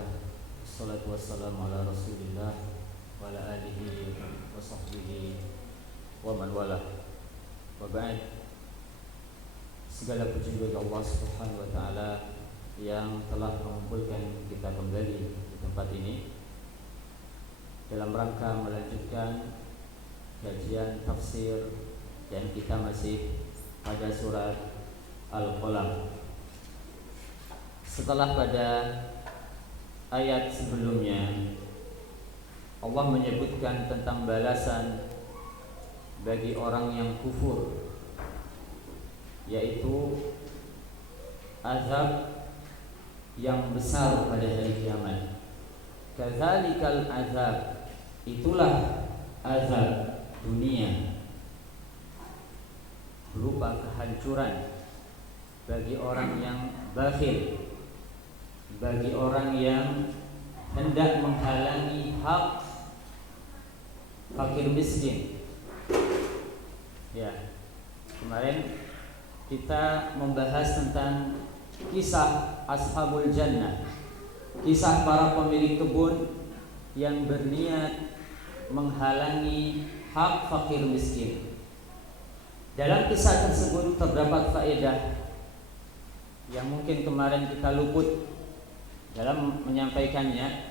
Alhamdulillah, wassalatu wassalamu ala Rasulillah wa ala alihi wa sahbihi wa man walah. Wa ba'd. Segala puji bagi Allah Subhanahu wa taala yang telah mengumpulkan kita kembali di tempat ini dalam rangka melanjutkan kajian tafsir, dan kita masih pada surat Al-Qalam. Setelah pada ayat sebelumnya Allah menyebutkan tentang balasan bagi orang yang kufur, yaitu azab yang besar pada hari kiamat. Kadzalikal azab, itulah azab dunia, berupa kehancuran bagi orang yang bakhil, bagi orang yang hendak menghalangi hak fakir miskin. Ya, kemarin kita membahas tentang kisah Ashabul Jannah, kisah para pemilik kebun yang berniat menghalangi hak fakir miskin. Dalam kisah tersebut terdapat faedah yang mungkin kemarin kita luput dalam menyampaikannya,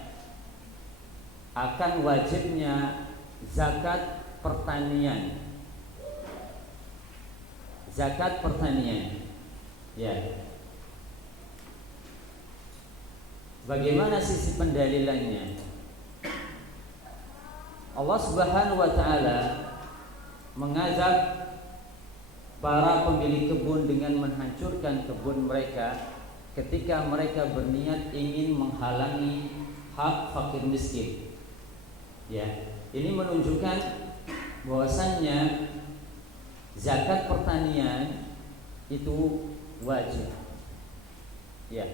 akan wajibnya zakat pertanian. Zakat pertanian. Ya. Bagaimana sisi pendalilannya? Allah Subhanahu wa taala mengazab para pemilik kebun dengan menghancurkan kebun mereka ketika mereka berniat ingin menghalangi hak fakir miskin. Ya, ini menunjukkan bahwasannya zakat pertanian itu wajib. Ya,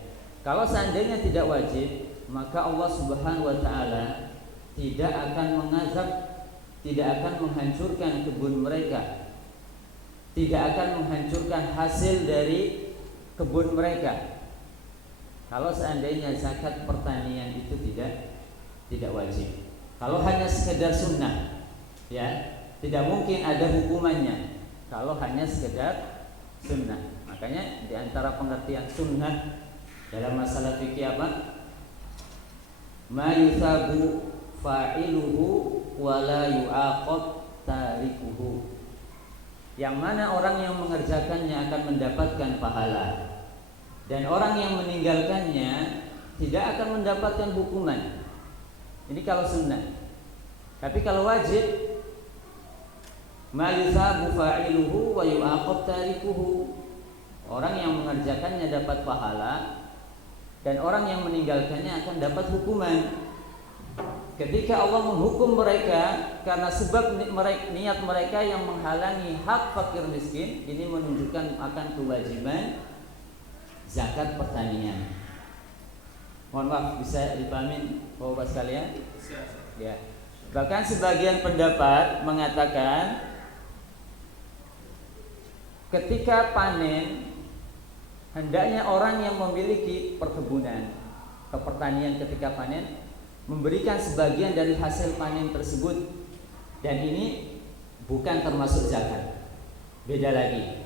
kalau seandainya tidak wajib, maka Allah Subhanahu wa taala tidak akan mengazab, tidak akan menghancurkan kebun mereka, tidak akan menghancurkan hasil dari kebun mereka. Kalau seandainya zakat pertanian itu tidak wajib. Kalau hanya sekedar sunnah, ya, tidak mungkin ada hukumannya. Kalau hanya sekedar sunnah, makanya di antara pengertian sunnah dalam masalah fikih apa? Ma yusabu fa'iluhu wa la yu'aqab tarikuhu. Yang mana orang yang mengerjakannya akan mendapatkan pahala, dan orang yang meninggalkannya tidak akan mendapatkan hukuman. Ini kalau sunnah. Tapi kalau wajib, ma yusabu fa'iluhu wa yu'aqab tarikuhu. Orang yang mengerjakannya dapat pahala, dan orang yang meninggalkannya akan dapat hukuman. Ketika Allah menghukum mereka karena sebab niat mereka yang menghalangi hak fakir miskin, ini menunjukkan akan kewajiban zakat pertanian. Mohon maaf, bisa dipahami Bapak sekalian? Ya. Bahkan sebagian pendapat mengatakan ketika panen, hendaknya orang yang memiliki perkebunan, pertanian ketika panen memberikan sebagian dari hasil panen tersebut, dan ini bukan termasuk zakat. Beda lagi.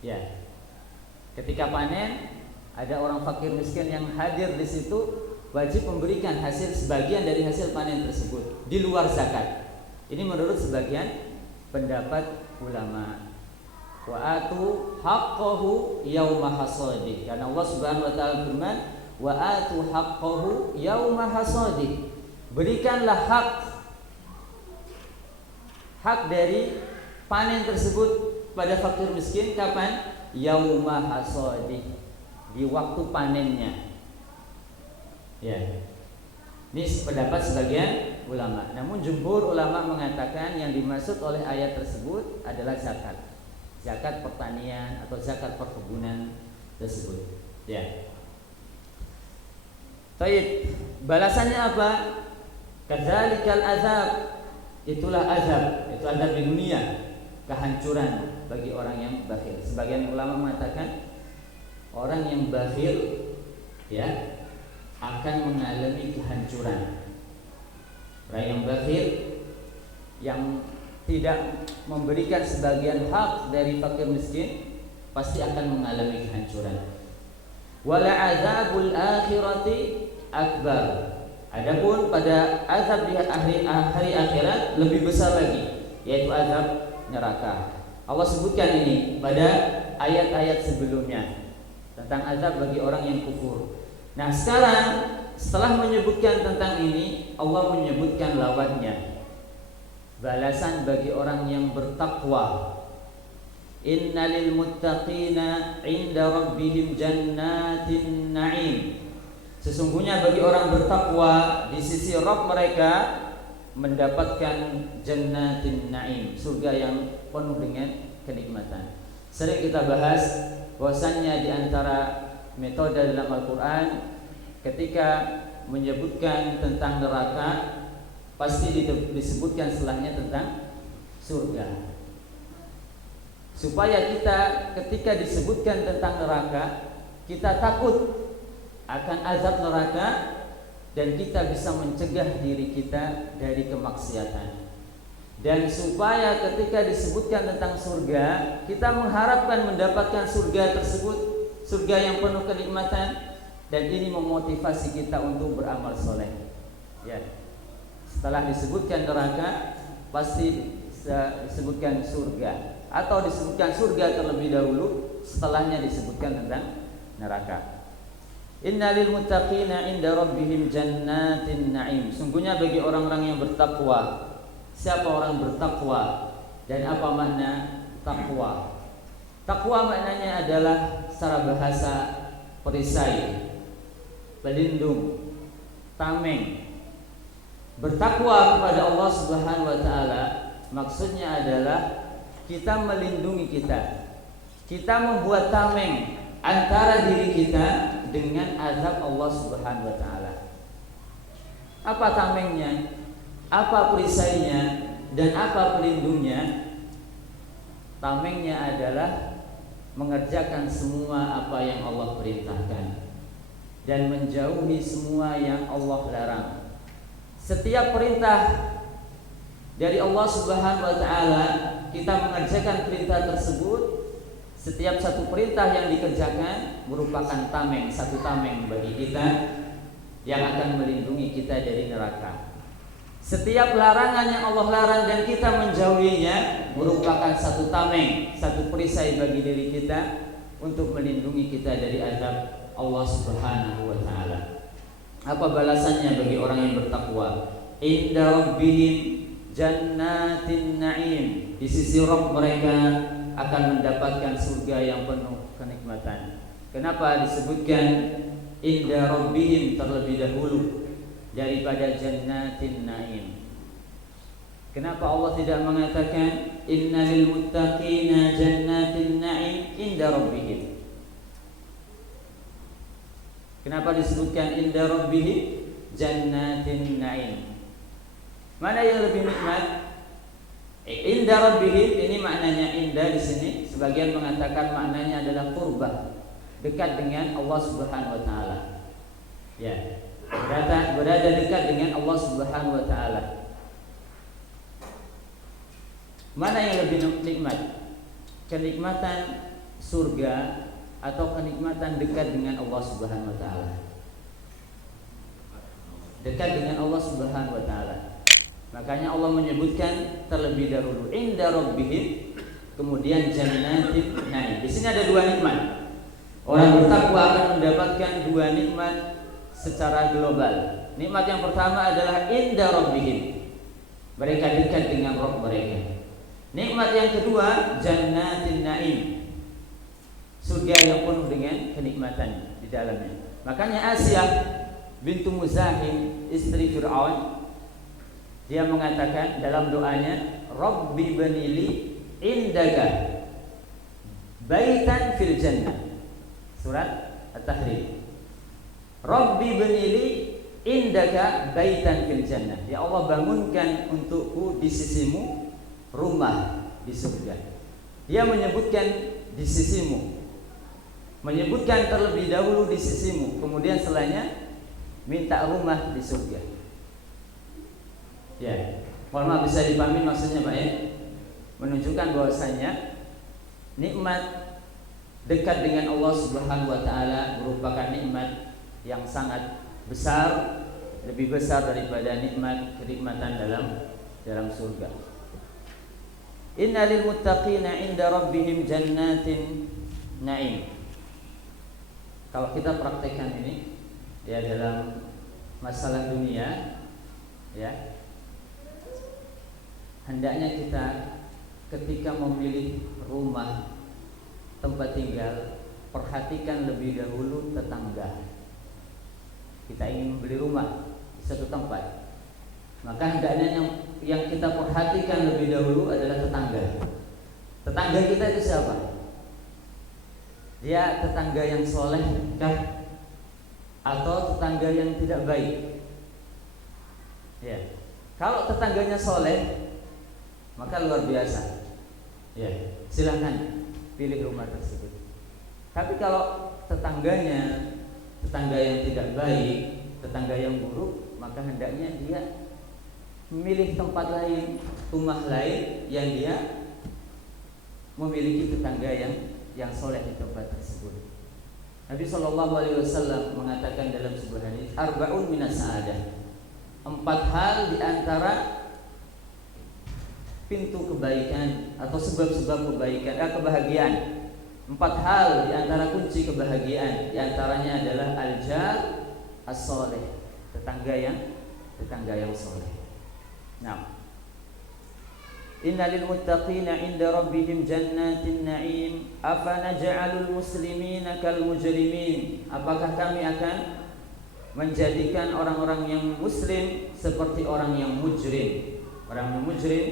Ya. Ketika panen, ada orang fakir miskin yang hadir di situ, wajib memberikan hasil sebagian dari hasil panen tersebut di luar zakat. Ini menurut sebagian pendapat ulama. Wa atu haqqahu yauma hasadi. Karena Allah Subhanahu wa taala berfirman, wa atu haqqahu yauma hasadi. Berikanlah hak dari panen tersebut pada fakir miskin kapan? Yauma hasadi, di waktu panennya. Ya. Ini pendapat sebagian ulama. Namun jumhur ulama mengatakan yang dimaksud oleh ayat tersebut adalah zakat. Zakat pertanian atau zakat perkebunan tersebut. Ya. Baik, balasannya apa? Kadzalikal azab, itulah azab, itu azab di dunia, kehancuran bagi orang yang bakhil. Sebagian ulama mengatakan orang yang bakhil, ya, akan mengalami kehancuran. Orang yang bakhil, yang tidak memberikan sebagian hak dari fakir miskin, pasti akan mengalami kehancuran. Wala azabul akhirati akbar. Adapun pada azab di hari akhirat lebih besar lagi, yaitu azab neraka. Allah sebutkan ini pada ayat-ayat sebelumnya tentang azab bagi orang yang kufur. Nah, sekarang setelah menyebutkan tentang ini, Allah menyebutkan lawannya. Balasan bagi orang yang bertakwa. Innalil muttaqina 'inda rabbihim jannatin na'im. Sesungguhnya bagi orang bertakwa di sisi Rabb mereka mendapatkan jannatin na'im, surga yang penuh dengan kenikmatan. Sering kita bahas bahwasannya di antara metode dalam Al-Quran ketika menyebutkan tentang neraka pasti disebutkan setelahnya tentang surga, supaya kita ketika disebutkan tentang neraka kita takut akan azab neraka dan kita bisa mencegah diri kita dari kemaksiatan. Dan supaya ketika disebutkan tentang surga kita mengharapkan mendapatkan surga tersebut, surga yang penuh kenikmatan, dan ini memotivasi kita untuk beramal soleh. Ya. Setelah disebutkan neraka pasti disebutkan surga, atau disebutkan surga terlebih dahulu, setelahnya disebutkan tentang neraka. Innalil muttaqina 'inda rabbihim jannatin na'im. Sungguhnya bagi orang-orang yang bertakwa. Siapa orang bertakwa dan apa makna takwa? Takwa maknanya adalah secara bahasa perisai, pelindung, tameng. Bertakwa kepada Allah Subhanahu wa taala maksudnya adalah kita melindungi kita. Kita membuat tameng antara diri kita dengan azab Allah Subhanahu wa taala. Apa tamengnya? Apa perisainya dan apa pelindungnya? Tamengnya adalah mengerjakan semua apa yang Allah perintahkan dan menjauhi semua yang Allah larang. Setiap perintah dari Allah Subhanahu wa taala kita mengerjakan perintah tersebut. Setiap satu perintah yang dikerjakan merupakan tameng, satu tameng bagi kita yang akan melindungi kita dari neraka. Setiap larangan yang Allah larang dan kita menjauhinya merupakan satu tameng, satu perisai bagi diri kita untuk melindungi kita dari azab Allah Subhanahu wa taala. Apa balasannya bagi orang yang bertakwa? Inda rabbihim jannatin na'im. Di sisi Rabb mereka akan mendapatkan surga yang penuh kenikmatan. Kenapa disebutkan inda rabbihim terlebih dahulu daripada jannatin na'im? Kenapa Allah tidak mengatakan innalil muttaqina jannatin na'im inda rabbihim? Kenapa disebutkan inda rabbihim jannatin na'im? Mana yang lebih nikmat? Inda rabbihim ini maknanya inda di sini. Sebagian mengatakan maknanya adalah qurbah, dekat dengan Allah Subhanahu wa taala. Ya, berada dekat dengan Allah Subhanahu wa taala. Mana yang lebih nikmat? Kenikmatan surga atau kenikmatan dekat dengan Allah Subhanahu wa taala? Dekat dengan Allah Subhanahu wa taala. Makanya Allah menyebutkan terlebih dahulu inda rabbihim, kemudian jannatin na'im. Di sini ada dua nikmat. Orang bertakwa akan mendapatkan dua nikmat secara global. Nikmat yang pertama adalah inda rabbihim, mereka dekat dengan Rabb mereka. Nikmat yang kedua jannatin na'im, surga yang penuh dengan kenikmatan di dalamnya. Makanya Asyah bintu Muzahim, istri Fir'aun, dia mengatakan dalam doanya, Rabbi banili indaka baitan fil jannah. Surat At-Tahrim. Rabbi banili indaka baitan fil jannah. Ya Allah, bangunkan untukku di sisimu rumah di surga. Dia menyebutkan di sisimu, menyebutkan terlebih dahulu di sisimu, kemudian setelahnya minta rumah di surga. Ya, mohon maaf bisa dipahami maksudnya Pak ya? Menunjukkan bahwasanya nikmat dekat dengan Allah Subhanahu wa taala merupakan nikmat yang sangat besar, lebih besar daripada nikmat kenikmatan dalam surga. Innal muttaqina 'inda rabbihim jannatin na'im. Kalau kita praktekkan ini ya dalam masalah dunia, ya, hendaknya kita ketika memilih rumah tempat tinggal, perhatikan lebih dahulu tetangga. Kita ingin membeli rumah di satu tempat, maka hendaknya yang kita perhatikan lebih dahulu adalah tetangga. Tetangga kita itu siapa? Dia tetangga yang soleh kah? Atau tetangga yang tidak baik? Ya. Kalau tetangganya soleh, maka luar biasa. Ya, silahkan pilih rumah tersebut. Tapi kalau tetangganya tetangga yang tidak baik, tetangga yang buruk, maka hendaknya dia memilih tempat lain, rumah lain yang dia memiliki tetangga yang soleh di tempat tersebut. Nabi SAW mengatakan dalam sebuah hadis, arba'un minas sa'adah, 4 hal di antara pintu kebaikan atau sebab-sebab kebahagiaan. 4 hal di antara kunci kebahagiaan, di antaranya adalah al-jar as-soleh, tetangga yang soleh. Nah, innalil muttaqina 'inda rabbihim jannatin na'im afanaj'alul muslimina kal mujrimin. Apakah kami akan menjadikan orang-orang yang muslim seperti orang yang mujrim? Orang yang mujrim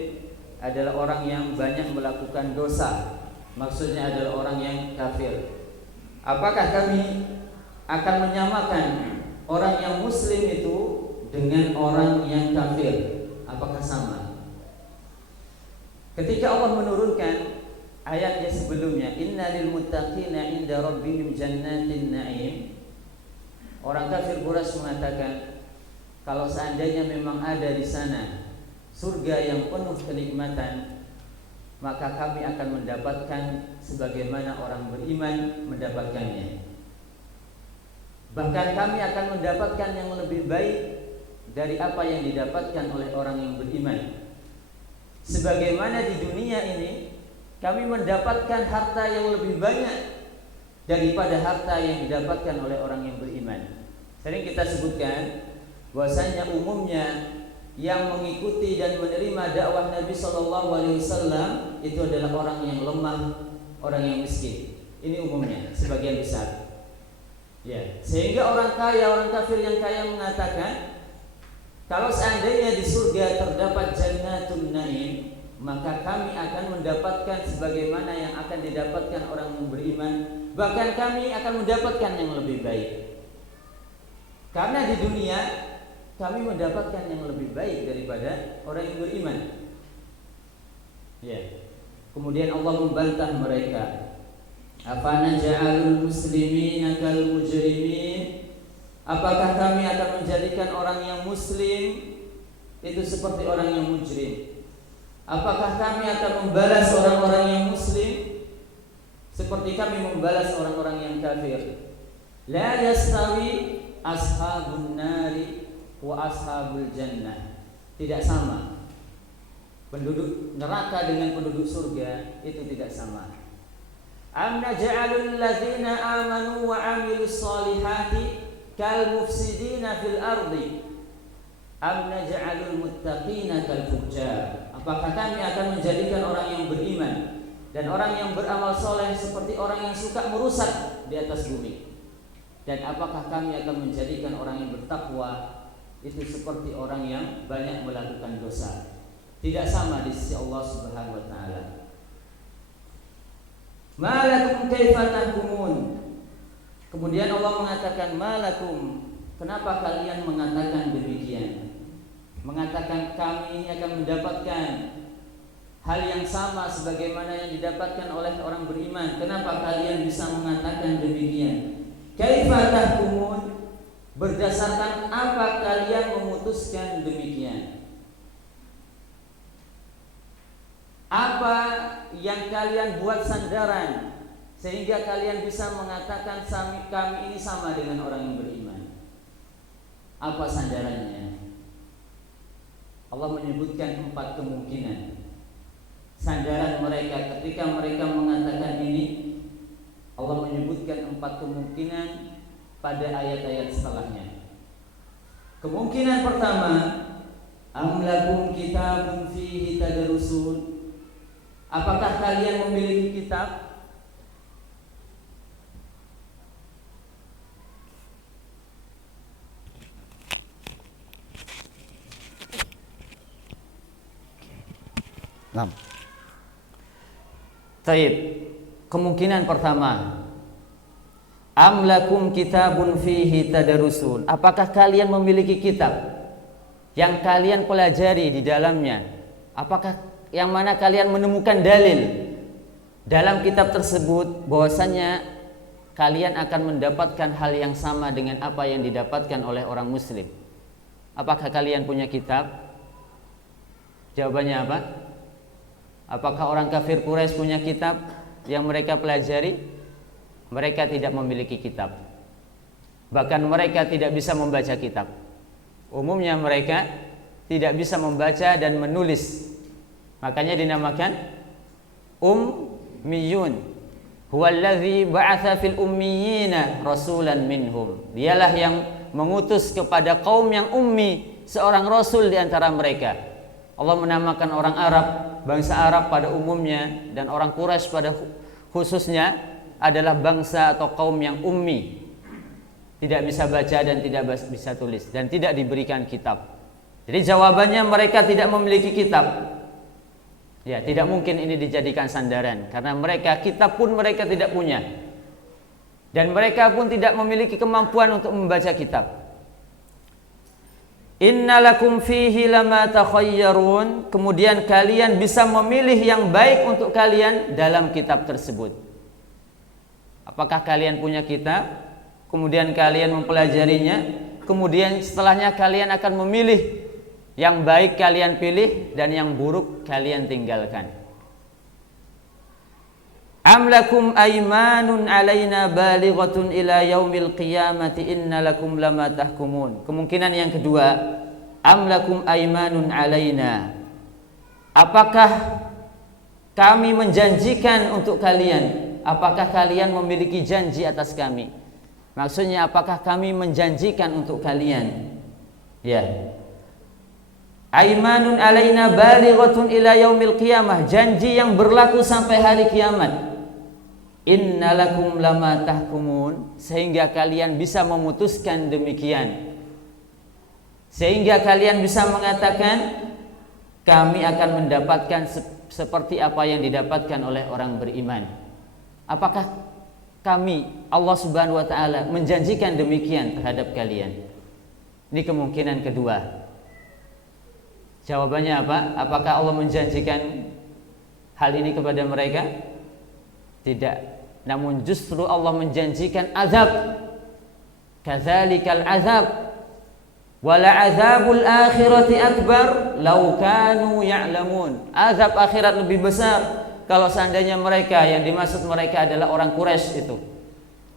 adalah orang yang banyak melakukan dosa. Maksudnya adalah orang yang kafir. Apakah kami akan menyamakan orang yang muslim itu dengan orang yang kafir? Apakah sama? Ketika Allah menurunkan ayatnya sebelumnya, innalil muttaqina 'inda rabbihim jannatin na'im, orang kafir Quraisy mengatakan, kalau seandainya memang ada di sana surga yang penuh kenikmatan, maka kami akan mendapatkan sebagaimana orang beriman mendapatkannya. Bahkan kami akan mendapatkan yang lebih baik dari apa yang didapatkan oleh orang yang beriman. Sebagaimana di dunia ini kami mendapatkan harta yang lebih banyak daripada harta yang didapatkan oleh orang yang beriman. Sering kita sebutkan bahwasanya umumnya yang mengikuti dan menerima dakwah Nabi SAW itu adalah orang yang lemah, orang yang miskin. Ini umumnya sebagian besar. Ya, sehingga orang kaya, orang kafir yang kaya mengatakan, kalau seandainya di surga terdapat jannatun na'im, maka kami akan mendapatkan sebagaimana yang akan didapatkan orang yang beriman. Bahkan kami akan mendapatkan yang lebih baik. Karena di dunia kami mendapatkan yang lebih baik daripada orang yang beriman. Ya. Kemudian Allah membantah mereka. Afanaj'alul muslimina kal mujrimin? Apakah kami akan menjadikan orang yang muslim itu seperti orang yang mujrim? Apakah kami akan membalas orang-orang yang muslim seperti kami membalas orang-orang yang kafir? La yastawi ashabun nari wa ashabul jannah. Tidak sama. Penduduk neraka dengan penduduk surga itu tidak sama. Am naj'alul ladzina amanu wa 'amilus solihati kal mufsidina fil ardi am naj'alul muttaqina kal fujjar. Apakah kami akan menjadikan orang yang beriman dan orang yang beramal soleh seperti orang yang suka merusak di atas bumi? Dan apakah kami akan menjadikan orang yang bertakwa itu seperti orang yang banyak melakukan dosa? Tidak sama di sisi Allah Subhanahu wa taala. Ma lakum kaifa tahkumun? Kemudian Allah mengatakan, malakum, kenapa kalian mengatakan demikian? Mengatakan kami ini akan mendapatkan hal yang sama sebagaimana yang didapatkan oleh orang beriman. Kenapa kalian bisa mengatakan demikian? Kaifa tahkumun Berdasarkan apa kalian memutuskan demikian? Apa yang kalian buat sandaran sehingga kalian bisa mengatakan kami ini sama dengan orang yang beriman? Apa sandarannya? Allah menyebutkan 4 kemungkinan sandaran mereka ketika mereka mengatakan ini. Allah menyebutkan 4 kemungkinan pada ayat-ayat setelahnya. Kemungkinan pertama, am lakum kitabun fihi tadrusun. Apakah kalian memiliki kitab? Taib. Kemungkinan pertama, am lakum kitabun fihi tadrusun. Apakah kalian memiliki kitab yang kalian pelajari di dalamnya? Apakah yang mana kalian menemukan dalil dalam kitab tersebut bahwasanya kalian akan mendapatkan hal yang sama dengan apa yang didapatkan oleh orang muslim? Apakah kalian punya kitab? Jawabannya apa? Apakah orang kafir Quraisy punya kitab yang mereka pelajari? Mereka tidak memiliki kitab. Bahkan mereka tidak bisa membaca kitab. Umumnya mereka tidak bisa membaca dan menulis. Makanya dinamakan ummiyun. Huwallazi ba'atsa fil ummiyina rasulan minhum. Dialah yang mengutus kepada kaum yang ummi seorang rasul di antara mereka. Allah menamakan orang Arab, bangsa Arab pada umumnya, dan orang Quraisy pada khususnya adalah bangsa atau kaum yang ummi, tidak bisa baca dan tidak bisa tulis, dan tidak diberikan kitab. Jadi jawabannya mereka tidak memiliki kitab. Ya, tidak mungkin ini dijadikan sandaran, karena mereka kitab pun mereka tidak punya, dan mereka pun tidak memiliki kemampuan untuk membaca kitab. Innalakum fihi lama takhayyarun. Kemudian kalian bisa memilih yang baik untuk kalian dalam kitab tersebut. Apakah kalian punya kitab? Kemudian kalian mempelajarinya, kemudian setelahnya kalian akan memilih yang baik kalian pilih dan yang buruk kalian tinggalkan. Am lakum aymanun alaina balighatun ila yaumil qiyamati innalakum lama tahkumun. Kemungkinan yang kedua, am lakum aymanun alaina. Apakah kami menjanjikan untuk kalian? Apakah kalian memiliki janji atas kami? Maksudnya apakah kami menjanjikan untuk kalian? Ya. Aymanun alaina balighatun ila yaumil qiyamah, janji yang berlaku sampai hari kiamat. Innalakum lama tahkumun, sehingga kalian bisa memutuskan demikian, sehingga kalian bisa mengatakan kami akan mendapatkan seperti apa yang didapatkan oleh orang beriman. Apakah kami, Allah Subhanahu wa taala, menjanjikan demikian terhadap kalian? Ini kemungkinan kedua. Jawabannya apa? Apakah Allah menjanjikan hal ini kepada mereka? Tidak. Namun justru Allah menjanjikan azab. Kadzalikal azab wala azabul akhirati akbar law kanu ya'lamun. Azab akhirat lebih besar kalau seandainya mereka, yang dimaksud mereka adalah orang Quraisy itu,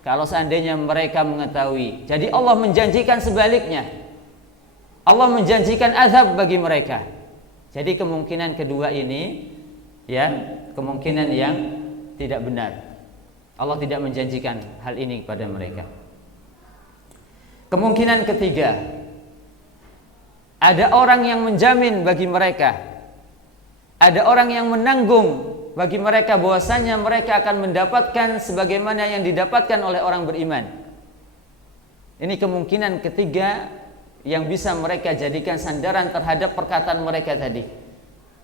kalau seandainya mereka mengetahui. Jadi Allah menjanjikan sebaliknya. Allah menjanjikan azab bagi mereka. Jadi kemungkinan kedua ini, ya, kemungkinan yang tidak benar. Allah tidak menjanjikan hal ini kepada mereka. Kemungkinan ketiga, ada orang yang menjamin bagi mereka, ada orang yang menanggung bagi mereka bahwasanya mereka akan mendapatkan sebagaimana yang didapatkan oleh orang beriman. Ini kemungkinan ketiga yang bisa mereka jadikan sandaran terhadap perkataan mereka tadi.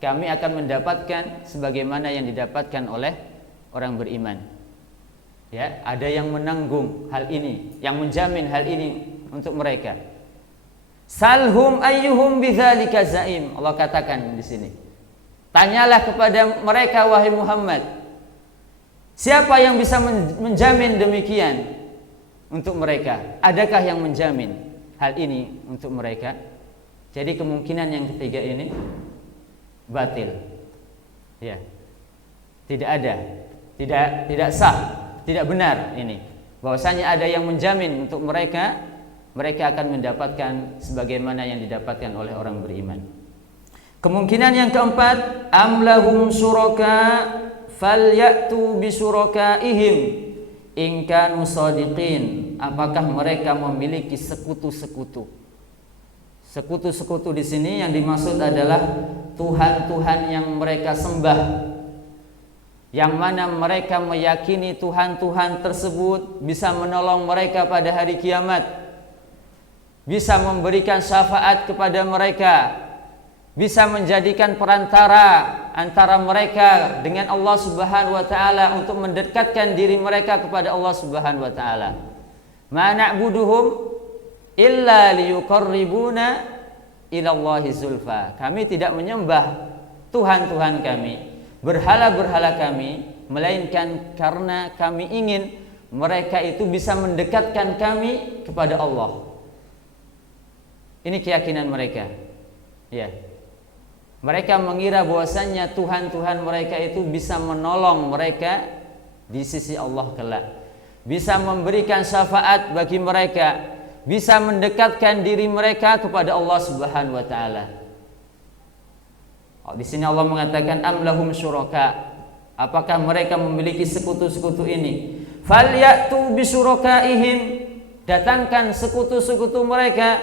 Kami akan mendapatkan sebagaimana yang didapatkan oleh orang beriman. Ya, ada yang menanggung hal ini, yang menjamin hal ini untuk mereka. Salhum ayyuhum bidzalika zaim. Allah katakan di sini. Tanyalah kepada mereka wahai Muhammad, siapa yang bisa menjamin demikian untuk mereka? Adakah yang menjamin? hal ini untuk mereka. Jadi kemungkinan yang ketiga ini batil. Ya. Tidak ada, tidak sah, tidak benar ini. Bahwasanya ada yang menjamin untuk mereka akan mendapatkan sebagaimana yang didapatkan oleh orang beriman. Kemungkinan yang keempat, amlahum syuraka falyatu bisyurakaihim in kanu shadiqin. Apakah mereka memiliki sekutu-sekutu? Sekutu-sekutu di sini yang dimaksud adalah tuhan-tuhan yang mereka sembah, yang mana mereka meyakini Tuhan-Tuhan tersebut bisa menolong mereka pada hari kiamat, bisa memberikan syafaat kepada mereka, bisa menjadikan perantara antara mereka dengan Allah Subhanahu wa taala untuk mendekatkan diri mereka kepada Allah Subhanahu wa taala. Ma na'buduhum illa liyuqarribuna ila Allahi zulfa. Kami tidak menyembah Tuhan-Tuhan kami, berhala-berhala kami, melainkan karena kami ingin mereka itu bisa mendekatkan kami kepada Allah. Ini keyakinan mereka. Ya. Mereka mengira bahwasannya Tuhan-Tuhan mereka itu bisa menolong mereka di sisi Allah kelak, bisa memberikan syafaat bagi mereka, bisa mendekatkan diri mereka kepada Allah Subhanahu wa taala. Di sini Allah mengatakan amlahum syuraka. Apakah mereka memiliki sekutu-sekutu ini? Falyatu bisyurakaihim. Datangkan sekutu-sekutu mereka.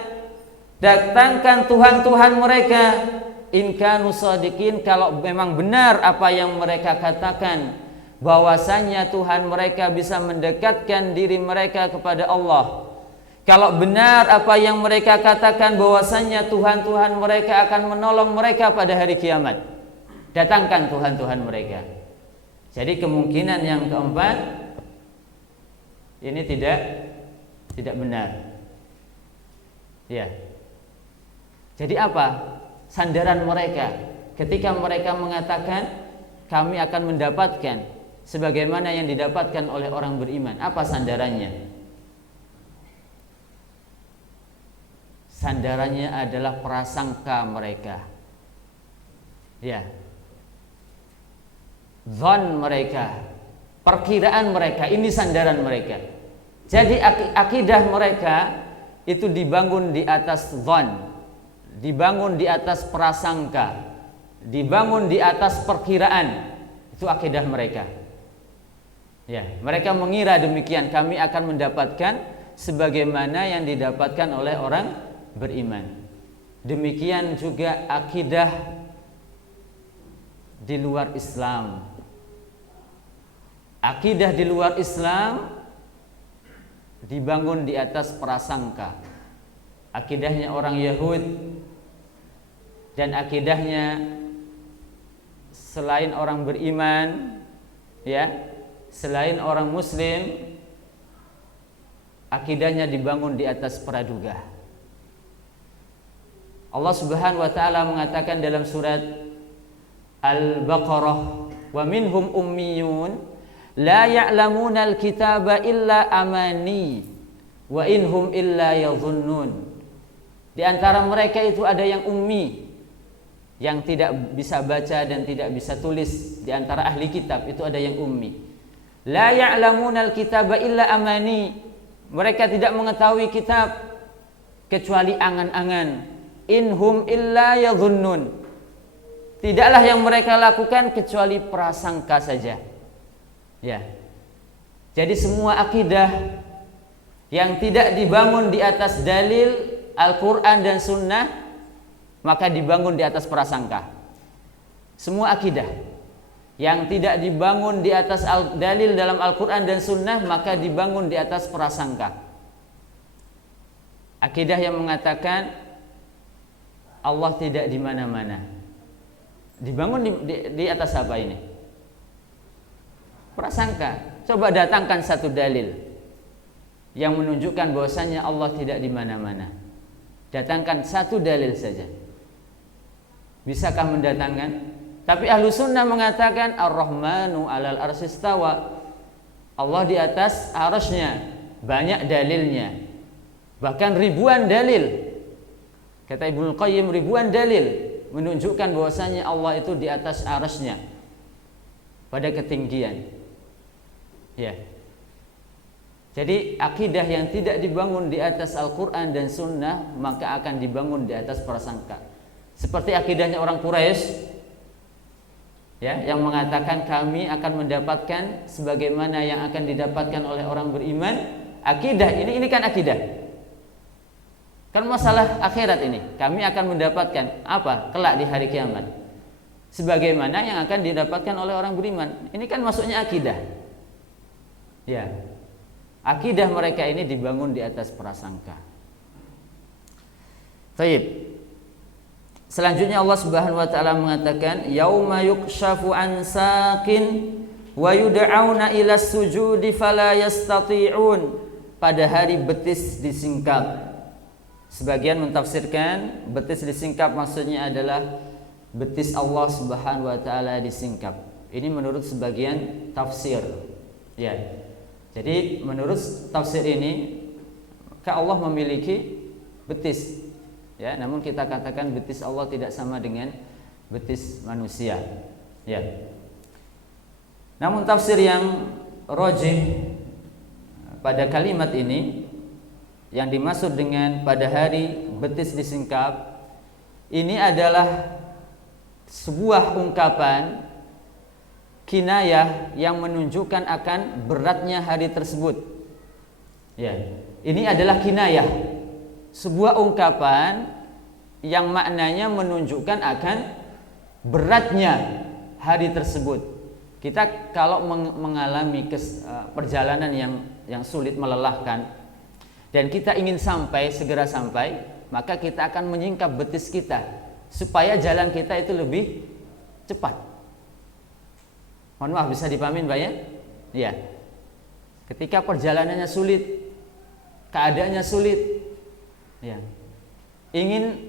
Datangkan Tuhan-Tuhan mereka. In kanu shadiqin, kalau memang benar apa yang mereka katakan, bahwasanya Tuhan mereka bisa mendekatkan diri mereka kepada Allah. Kalau benar apa yang mereka katakan bahwasanya Tuhan-Tuhan mereka akan menolong mereka pada hari kiamat, datangkan Tuhan-Tuhan mereka. Jadi kemungkinan yang keempat ini tidak benar. Ya. Jadi apa sandaran mereka ketika mereka mengatakan kami akan mendapatkan sebagaimana yang didapatkan oleh orang beriman? Apa sandarannya? Sandarannya adalah prasangka mereka. Ya. Zon mereka, perkiraan mereka, ini sandaran mereka. Jadi akidah mereka itu dibangun di atas zon, dibangun di atas prasangka, dibangun di atas perkiraan. Itu akidah mereka. Ya, mereka mengira demikian, kami akan mendapatkan sebagaimana yang didapatkan oleh orang beriman. Demikian juga akidah di luar Islam. Akidah di luar Islam dibangun di atas prasangka. Akidahnya orang Yahudi dan akidahnya selain orang beriman, ya, selain orang Muslim, akidahnya dibangun di atas praduga. Allah Subhanahu wa taala mengatakan dalam surat Al-Baqarah, wa minhum ummiyun la ya'lamuna al-kitaba illa amani wa inhum illa yadhunnun. Di antara mereka itu ada yang ummi, yang tidak bisa baca dan tidak bisa tulis. Di antara ahli kitab itu ada yang ummi. La ya'lamuna al-kitaba illa amani. Mereka tidak mengetahui kitab kecuali angan-angan. Inhum illa yadhunnun. Tidaklah yang mereka lakukan kecuali prasangka saja. Ya. Jadi semua akidah yang tidak dibangun di atas dalil Al-Quran dan Sunnah, maka dibangun di atas prasangka. Semua akidah yang tidak dibangun di atas dalil dalam Al-Quran dan Sunnah, maka dibangun di atas prasangka. Akidah yang mengatakan Allah tidak di mana-mana, dibangun di atas apa ini? Prasangka. Coba datangkan satu dalil yang menunjukkan bahwasanya Allah tidak di mana-mana. Datangkan satu dalil saja. Bisakah mendatangkan? Tapi ahlu sunnah mengatakan Ar-Rahmanu 'alal arsy istawa. Allah di atas arasy-Nya, banyak dalilnya. Bahkan ribuan dalil. Kata Ibnu Qayyim, ribuan dalil menunjukkan bahwasanya Allah itu di atas arasy-Nya pada ketinggian. Ya. Jadi akidah yang tidak dibangun di atas Al-Quran dan Sunnah maka akan dibangun di atas prasangka. Seperti akidahnya orang Quraisy, ya, yang mengatakan kami akan mendapatkan sebagaimana yang akan didapatkan oleh orang beriman. Akidah ini kan akidah. Kan masalah akhirat ini. Kami akan mendapatkan apa? Kelak di hari kiamat. Sebagaimana yang akan didapatkan oleh orang beriman. Ini kan maksudnya akidah. Ya. Akidah mereka ini dibangun di atas prasangka. Baik. Selanjutnya Allah Subhanahu wa taala mengatakan, "Yauma yukshafu an saqin wa yud'auna ila sujudi fala yastati'un." Pada hari betis disingkap. Sebagian mentafsirkan betis disingkap maksudnya adalah betis Allah Subhanahu wa taala disingkap. Ini menurut sebagian tafsir. Ya. Jadi menurut tafsir ini Allah memiliki betis. Ya, namun kita katakan betis Allah tidak sama dengan betis manusia. Ya. Namun tafsir yang rajih pada kalimat ini yang dimaksud dengan pada hari betis disingkap ini adalah sebuah ungkapan kinayah yang menunjukkan akan beratnya hari tersebut. Ya, ini adalah kinayah, sebuah ungkapan yang maknanya menunjukkan akan beratnya hari tersebut. Kita kalau mengalami perjalanan yang sulit, melelahkan, dan kita ingin segera sampai, maka kita akan menyingkap betis kita supaya jalan kita itu lebih cepat. Mohon maaf, bisa dipahamin Pak ya? Iya. Ketika perjalanannya sulit, keadaannya sulit, ya, ingin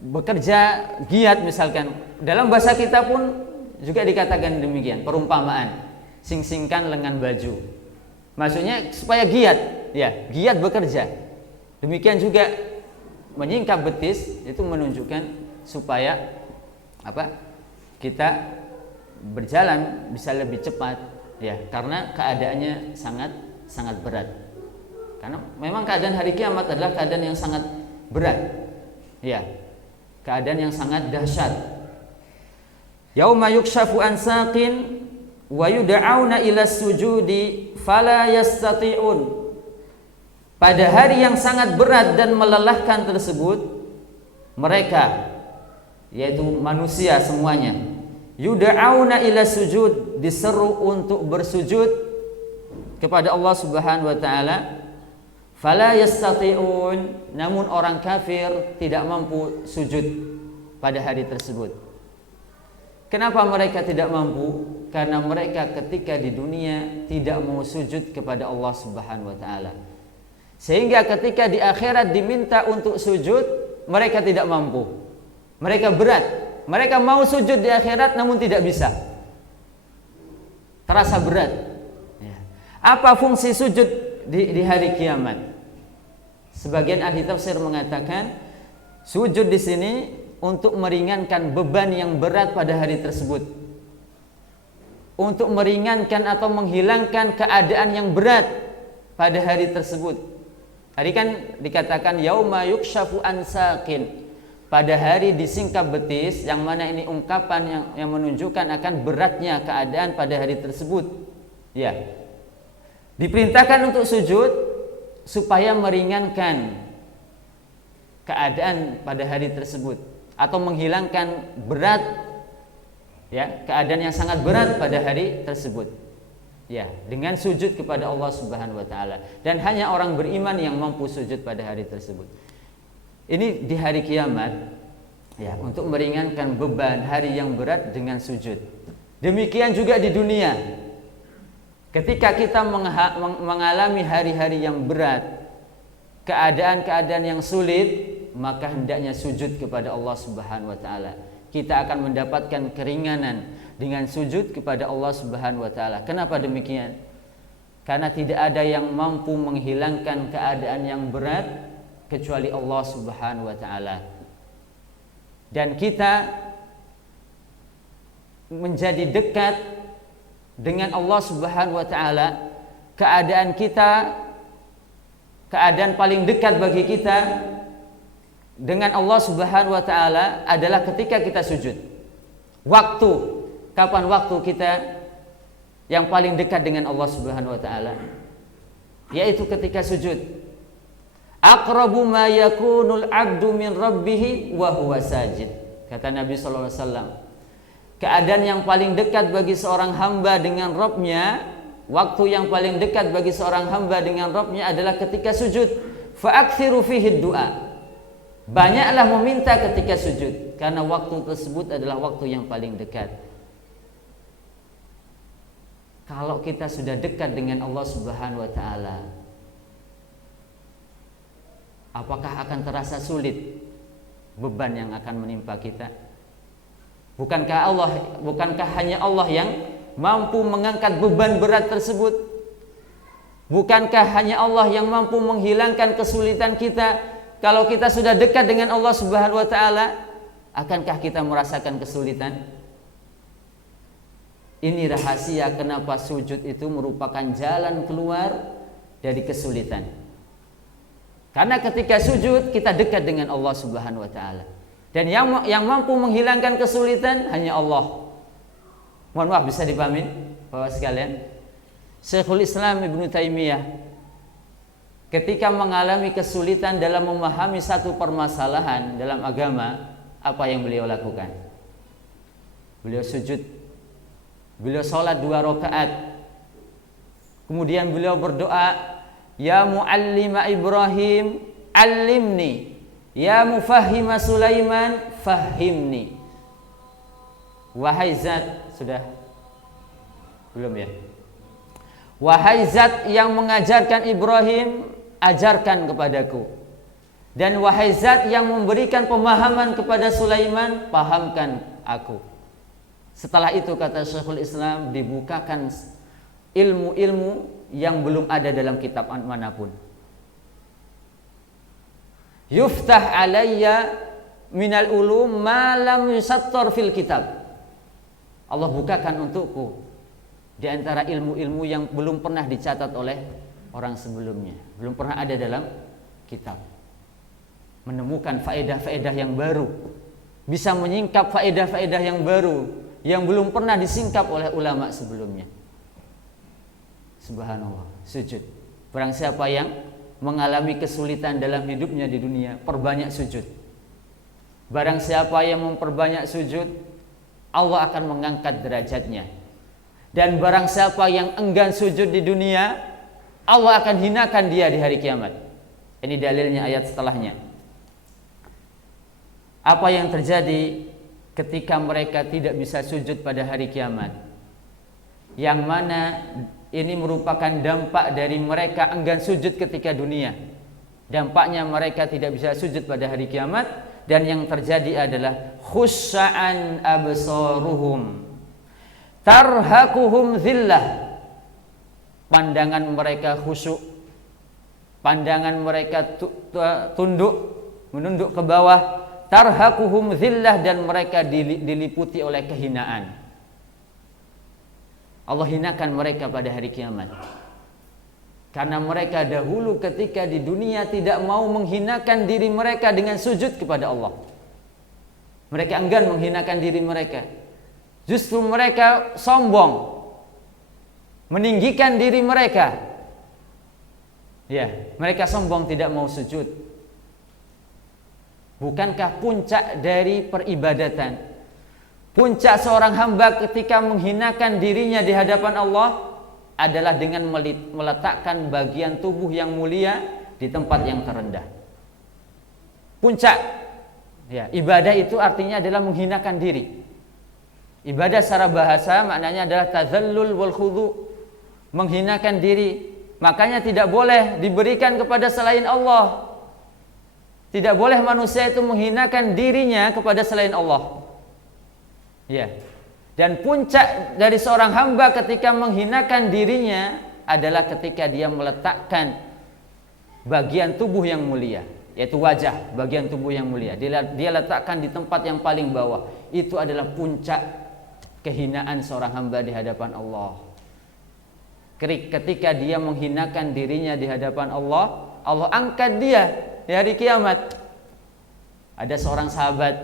bekerja giat misalkan, dalam bahasa kita pun juga dikatakan demikian, perumpamaan, sing-singkan lengan baju. Maksudnya supaya giat, ya, giat bekerja. Demikian juga menyingkap betis itu menunjukkan supaya apa? Kita berjalan bisa lebih cepat, ya, karena keadaannya sangat berat. Karena memang keadaan hari kiamat adalah keadaan yang sangat berat, ya, keadaan yang sangat dahsyat. Yauma yukshafu an saqin wa yud'auna ila sujudi fala yastati'un. Pada hari yang sangat berat dan melelahkan tersebut, mereka, yaitu manusia semuanya, yud'auna ila sujud, diseru untuk bersujud kepada Allah Subhanahu wa taala. Fala yastati'un, namun orang kafir tidak mampu sujud pada hari tersebut. Kenapa mereka tidak mampu? Karena mereka ketika di dunia tidak mau sujud kepada Allah Subhanahu wa taala. Sehingga ketika di akhirat diminta untuk sujud, mereka tidak mampu. Mereka berat. Mereka mau sujud di akhirat namun tidak bisa. Terasa berat. Ya. Apa fungsi sujud di hari kiamat? Sebagian ahli tafsir mengatakan sujud di sini untuk meringankan beban yang berat pada hari tersebut. Untuk meringankan atau menghilangkan keadaan yang berat pada hari tersebut. Tadi kan dikatakan yauma yukshafu an saqin. Pada hari disingkap betis, yang mana ini ungkapan yang menunjukkan akan beratnya keadaan pada hari tersebut. Ya. Diperintahkan untuk sujud supaya meringankan keadaan pada hari tersebut atau menghilangkan berat, ya, keadaan yang sangat berat pada hari tersebut. Ya, dengan sujud kepada Allah Subhanahu wa taala, dan hanya orang beriman yang mampu sujud pada hari tersebut. Ini di hari kiamat, ya, untuk meringankan beban hari yang berat dengan sujud. Demikian juga di dunia. Ketika kita mengalami hari-hari yang berat, keadaan-keadaan yang sulit, maka hendaknya sujud kepada Allah Subhanahu wa taala. Kita akan mendapatkan keringanan dengan sujud kepada Allah Subhanahu wa taala. Kenapa demikian? Karena tidak ada yang mampu menghilangkan keadaan yang berat kecuali Allah Subhanahu wa taala. Dan kita menjadi dekat dengan Allah Subhanahu wa taala, keadaan paling dekat bagi kita dengan Allah Subhanahu wa taala adalah ketika kita sujud. Kapan waktu kita yang paling dekat dengan Allah Subhanahu wa taala? Yaitu ketika sujud. Aqrabu ma yakunul 'abdu min rabbih wa huwa sajid. Kata Nabi sallallahu alaihi wasallam, keadaan yang paling dekat bagi seorang hamba dengan Rabb-nya, waktu yang paling dekat bagi seorang hamba dengan Rabb-nya adalah ketika sujud. Fa'aktsiru fihi du'a. Banyaklah meminta ketika sujud, karena waktu tersebut adalah waktu yang paling dekat. Kalau kita sudah dekat dengan Allah Subhanahu wa taala, apakah akan terasa sulit beban yang akan menimpa kita? Bukankah hanya Allah yang mampu mengangkat beban berat tersebut? Bukankah hanya Allah yang mampu menghilangkan kesulitan kita? Kalau kita sudah dekat dengan Allah Subhanahu wa taala, akankah kita merasakan kesulitan? Ini rahasia kenapa sujud itu merupakan jalan keluar dari kesulitan. Karena ketika sujud kita dekat dengan Allah Subhanahu wa taala. Dan yang mampu menghilangkan kesulitan hanya Allah. Mohon maaf, bisa dipahamin Bapak sekalian? Syekhul Islam Ibnu Taimiyah ketika mengalami kesulitan dalam memahami satu permasalahan dalam agama, apa yang beliau lakukan? Beliau sujud. Beliau sholat 2 rakaat. Kemudian beliau berdoa, ya muallima Ibrahim, allimni. Ya mufahhima Sulaiman, fahimni. Wahai zat, sudah? Belum ya? Wahai zat yang mengajarkan Ibrahim, ajarkan kepadaku. Dan wahai zat yang memberikan pemahaman kepada Sulaiman, pahamkan aku. Setelah itu kata Syekhul Islam, dibukakan ilmu-ilmu yang belum ada dalam kitab manapun. Yuftah alayya minal ulum ma lam yusattar fil kitab. Allah bukakan untukku di antara ilmu-ilmu yang belum pernah dicatat oleh orang sebelumnya, belum pernah ada dalam kitab. Menemukan faedah-faedah yang baru, bisa menyingkap faedah-faedah yang baru yang belum pernah disingkap oleh ulama sebelumnya. Subhanallah, sujud. Barang siapa yang mengalami kesulitan dalam hidupnya di dunia, perbanyak sujud. Barang siapa yang memperbanyak sujud, Allah akan mengangkat derajatnya. Dan barang siapa yang enggan sujud di dunia, Allah akan hinakan dia di hari kiamat. Ini dalilnya ayat setelahnya. Apa yang terjadi ketika mereka tidak bisa sujud pada hari kiamat? Yang mana ini merupakan dampak dari mereka enggan sujud ketika dunia. Dampaknya mereka tidak bisa sujud pada hari kiamat. Dan yang terjadi adalah khusya'an absaruhum tarhaquhum zillah. Pandangan mereka khusyuk, pandangan mereka menunduk ke bawah. Tarhaquhum zillah, dan mereka diliputi oleh kehinaan. Allah hinakan mereka pada hari kiamat. Karena mereka dahulu ketika di dunia tidak mau menghinakan diri mereka dengan sujud kepada Allah. Mereka enggan menghinakan diri mereka. Justru mereka sombong, meninggikan diri mereka. Ya, mereka sombong tidak mau sujud. Bukankah puncak dari peribadatan, puncak seorang hamba ketika menghinakan dirinya di hadapan Allah adalah dengan meletakkan bagian tubuh yang mulia di tempat yang terendah. Puncak ya, ibadah itu artinya adalah menghinakan diri. Ibadah secara bahasa maknanya adalah tazallul wal khudu, menghinakan diri. Makanya tidak boleh diberikan kepada selain Allah. Tidak boleh manusia itu menghinakan dirinya kepada selain Allah. Ya. Dan puncak dari seorang hamba ketika menghinakan dirinya adalah ketika dia meletakkan bagian tubuh yang mulia, yaitu wajah, bagian tubuh yang mulia. Dia letakkan di tempat yang paling bawah. Itu adalah puncak kehinaan seorang hamba di hadapan Allah. Ketika dia menghinakan dirinya di hadapan Allah, Allah angkat dia di hari kiamat. Ada seorang sahabat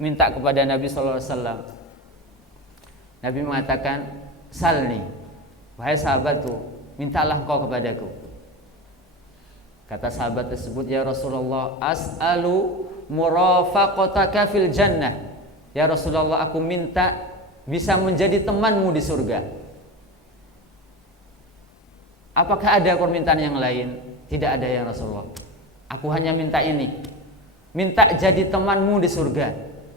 minta kepada Nabi SAW. Nabi mengatakan, salni, wahai sahabatku, mintalah kau kepadaku. Kata sahabat tersebut, ya Rasulullah, as'alu murafaqataka fil jannah. Ya Rasulullah, aku minta bisa menjadi temanmu di surga. Apakah ada permintaan yang lain? Tidak ada ya Rasulullah. Aku hanya minta ini. Minta jadi temanmu di surga.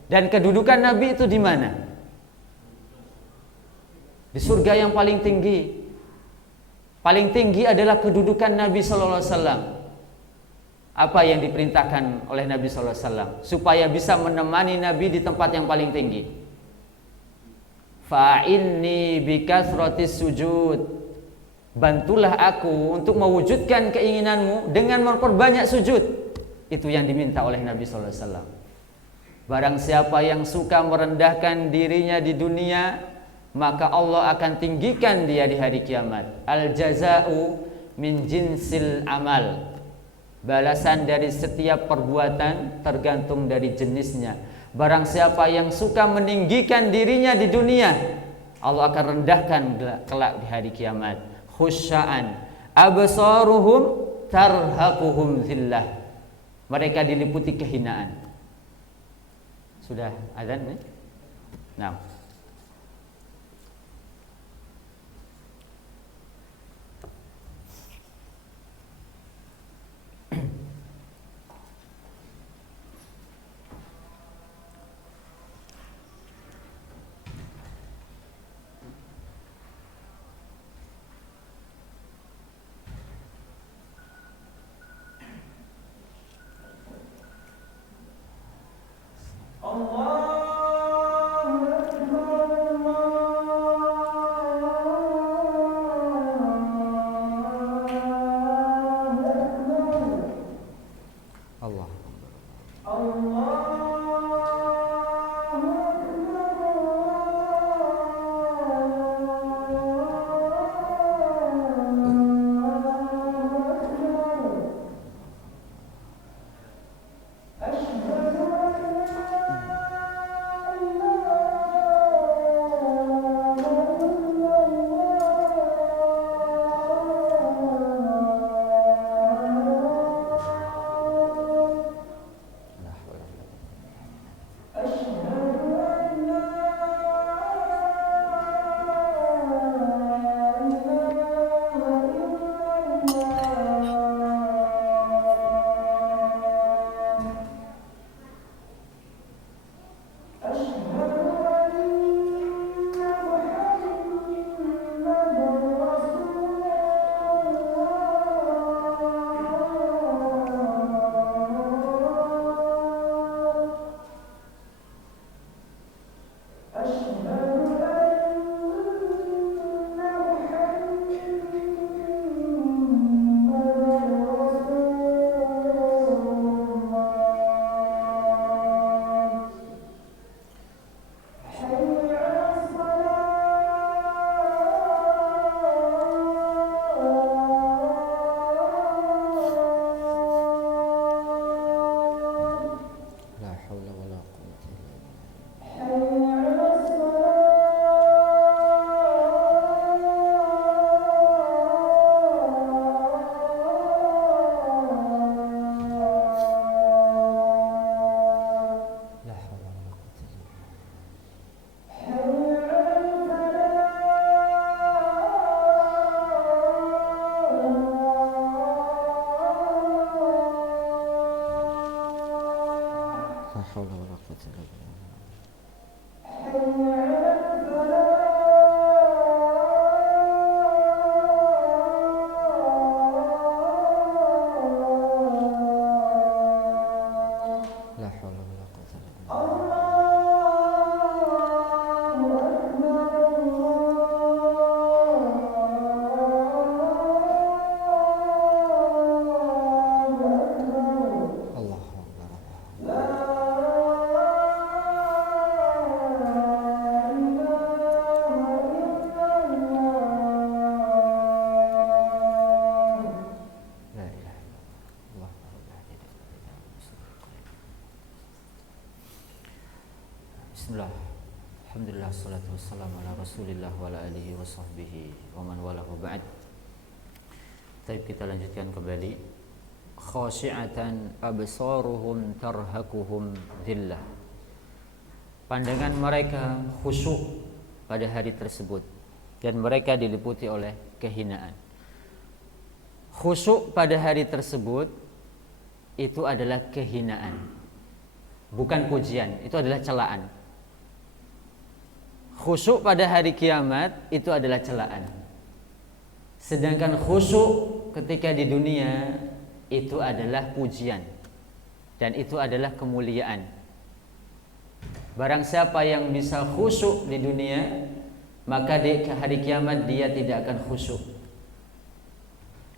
Dan kedudukan Nabi itu di mana? Di surga yang paling tinggi. Paling tinggi adalah kedudukan Nabi sallallahu alaihi wasallam. Apa yang diperintahkan oleh Nabi sallallahu alaihi wasallam supaya bisa menemani Nabi di tempat yang paling tinggi? Fa'inni bikasratis sujud. Bantulah aku untuk mewujudkan keinginanmu dengan memperbanyak sujud. Itu yang diminta oleh Nabi sallallahu alaihi wasallam. Barang siapa yang suka merendahkan dirinya di dunia, maka Allah akan tinggikan dia di hari kiamat. Al jaza'u min jinsil amal. Balasan dari setiap perbuatan tergantung dari jenisnya. Barang siapa yang suka meninggikan dirinya di dunia, Allah akan rendahkan kelak di hari kiamat. Khusya'an absaruhum tarhaquhum zillah. Mereka diliputi kehinaan. Sudah azan nih? Nah. Bismillah. Alhamdulillah, salatu wassalamu ala Rasulillah wa ala alihi wa sahbihi wa man walahu ba'd. Baik, kita lanjutkan kembali. Khashi'atan absaruhum tarhaquhum dhillah. Pandangan mereka khusyuk pada hari tersebut dan mereka diliputi oleh kehinaan. Khusyuk pada hari tersebut itu adalah kehinaan, bukan pujian, itu adalah celaan. Khusyuk pada hari kiamat itu adalah celaan. Sedangkan khusyuk ketika di dunia itu adalah pujian dan itu adalah kemuliaan. Barang siapa yang bisa khusyuk di dunia, maka di hari kiamat dia tidak akan khusyuk.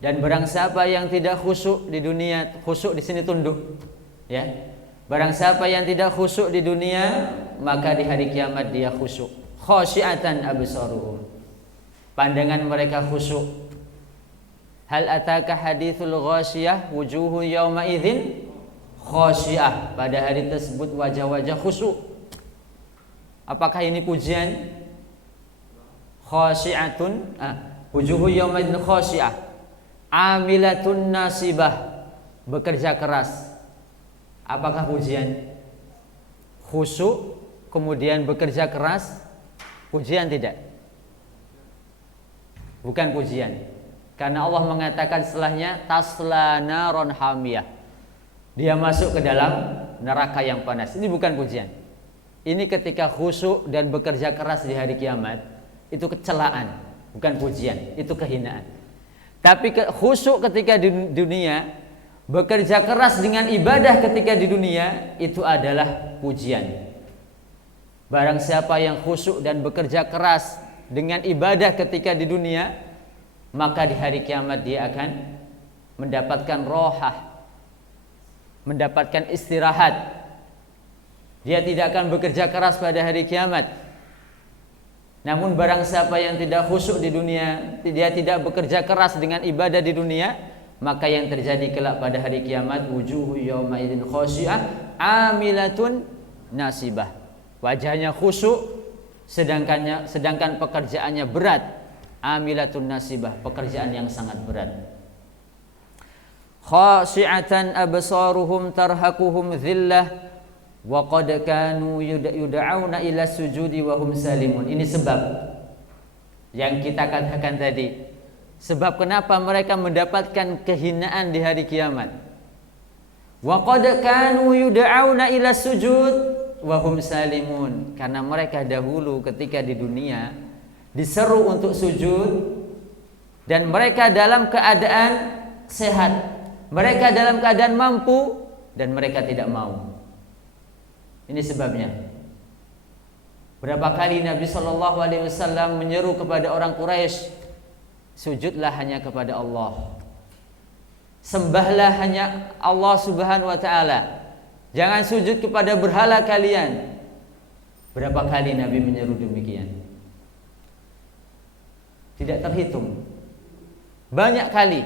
Dan barang siapa yang tidak khusyuk di dunia, khusyuk di sini tunduk, ya. Barang siapa yang tidak khusyuk di dunia, maka di hari kiamat dia khusyuk. Khashi'atan absaruhum. Pandangan mereka khusyuk. Hal ataka hadithul ghashiyah wujuhu yawma idzin khashi'ah. Pada hari tersebut wajah-wajah khusyuk. Apakah ini pujian? Khashi'atun, wujuhu yawma idzin khashi'ah. Amilatun nasibah. Bekerja keras. Apakah pujian? Khusyuk kemudian bekerja keras. Pujian tidak? Bukan pujian. Karena Allah mengatakan setelahnya tasla naron hamiyah. Dia masuk ke dalam neraka yang panas. Ini bukan pujian. Ini ketika khusyuk dan bekerja keras di hari kiamat, itu kecelaan, bukan pujian, itu kehinaan. Tapi khusyuk ketika di dunia, bekerja keras dengan ibadah ketika di dunia, itu adalah pujian. Barang siapa yang khusyuk dan bekerja keras dengan ibadah ketika di dunia, maka di hari kiamat dia akan mendapatkan rohah, mendapatkan istirahat. Dia tidak akan bekerja keras pada hari kiamat. Namun barang siapa yang tidak khusyuk di dunia, dia tidak bekerja keras dengan ibadah di dunia, maka yang terjadi kelak pada hari kiamat, wujuhu yawma idzin khashi'ah amilatun nasibah. Wajahnya khusyuk sedangkan pekerjaannya berat. Amilatun nasibah, pekerjaan yang sangat berat. Khashi'atan absaruhum tarhaquhum dhillah wa qad kanu yud'auna ila sujudi wa hum salimun. Ini sebab yang kita katakan tadi. Sebab kenapa mereka mendapatkan kehinaan di hari kiamat. Wa qad kanu yud'auna ila sujud wahum salimun, karena mereka dahulu ketika di dunia diseru untuk sujud dan mereka dalam keadaan sehat, mereka dalam keadaan mampu dan mereka tidak mau. Ini sebabnya. Berapa kali Nabi SAW menyeru kepada orang Quraisy, sujudlah hanya kepada Allah, sembahlah hanya Allah Subhanahu wa ta'ala, jangan sujud kepada berhala kalian. Berapa kali Nabi menyeru demikian? Tidak terhitung. Banyak kali.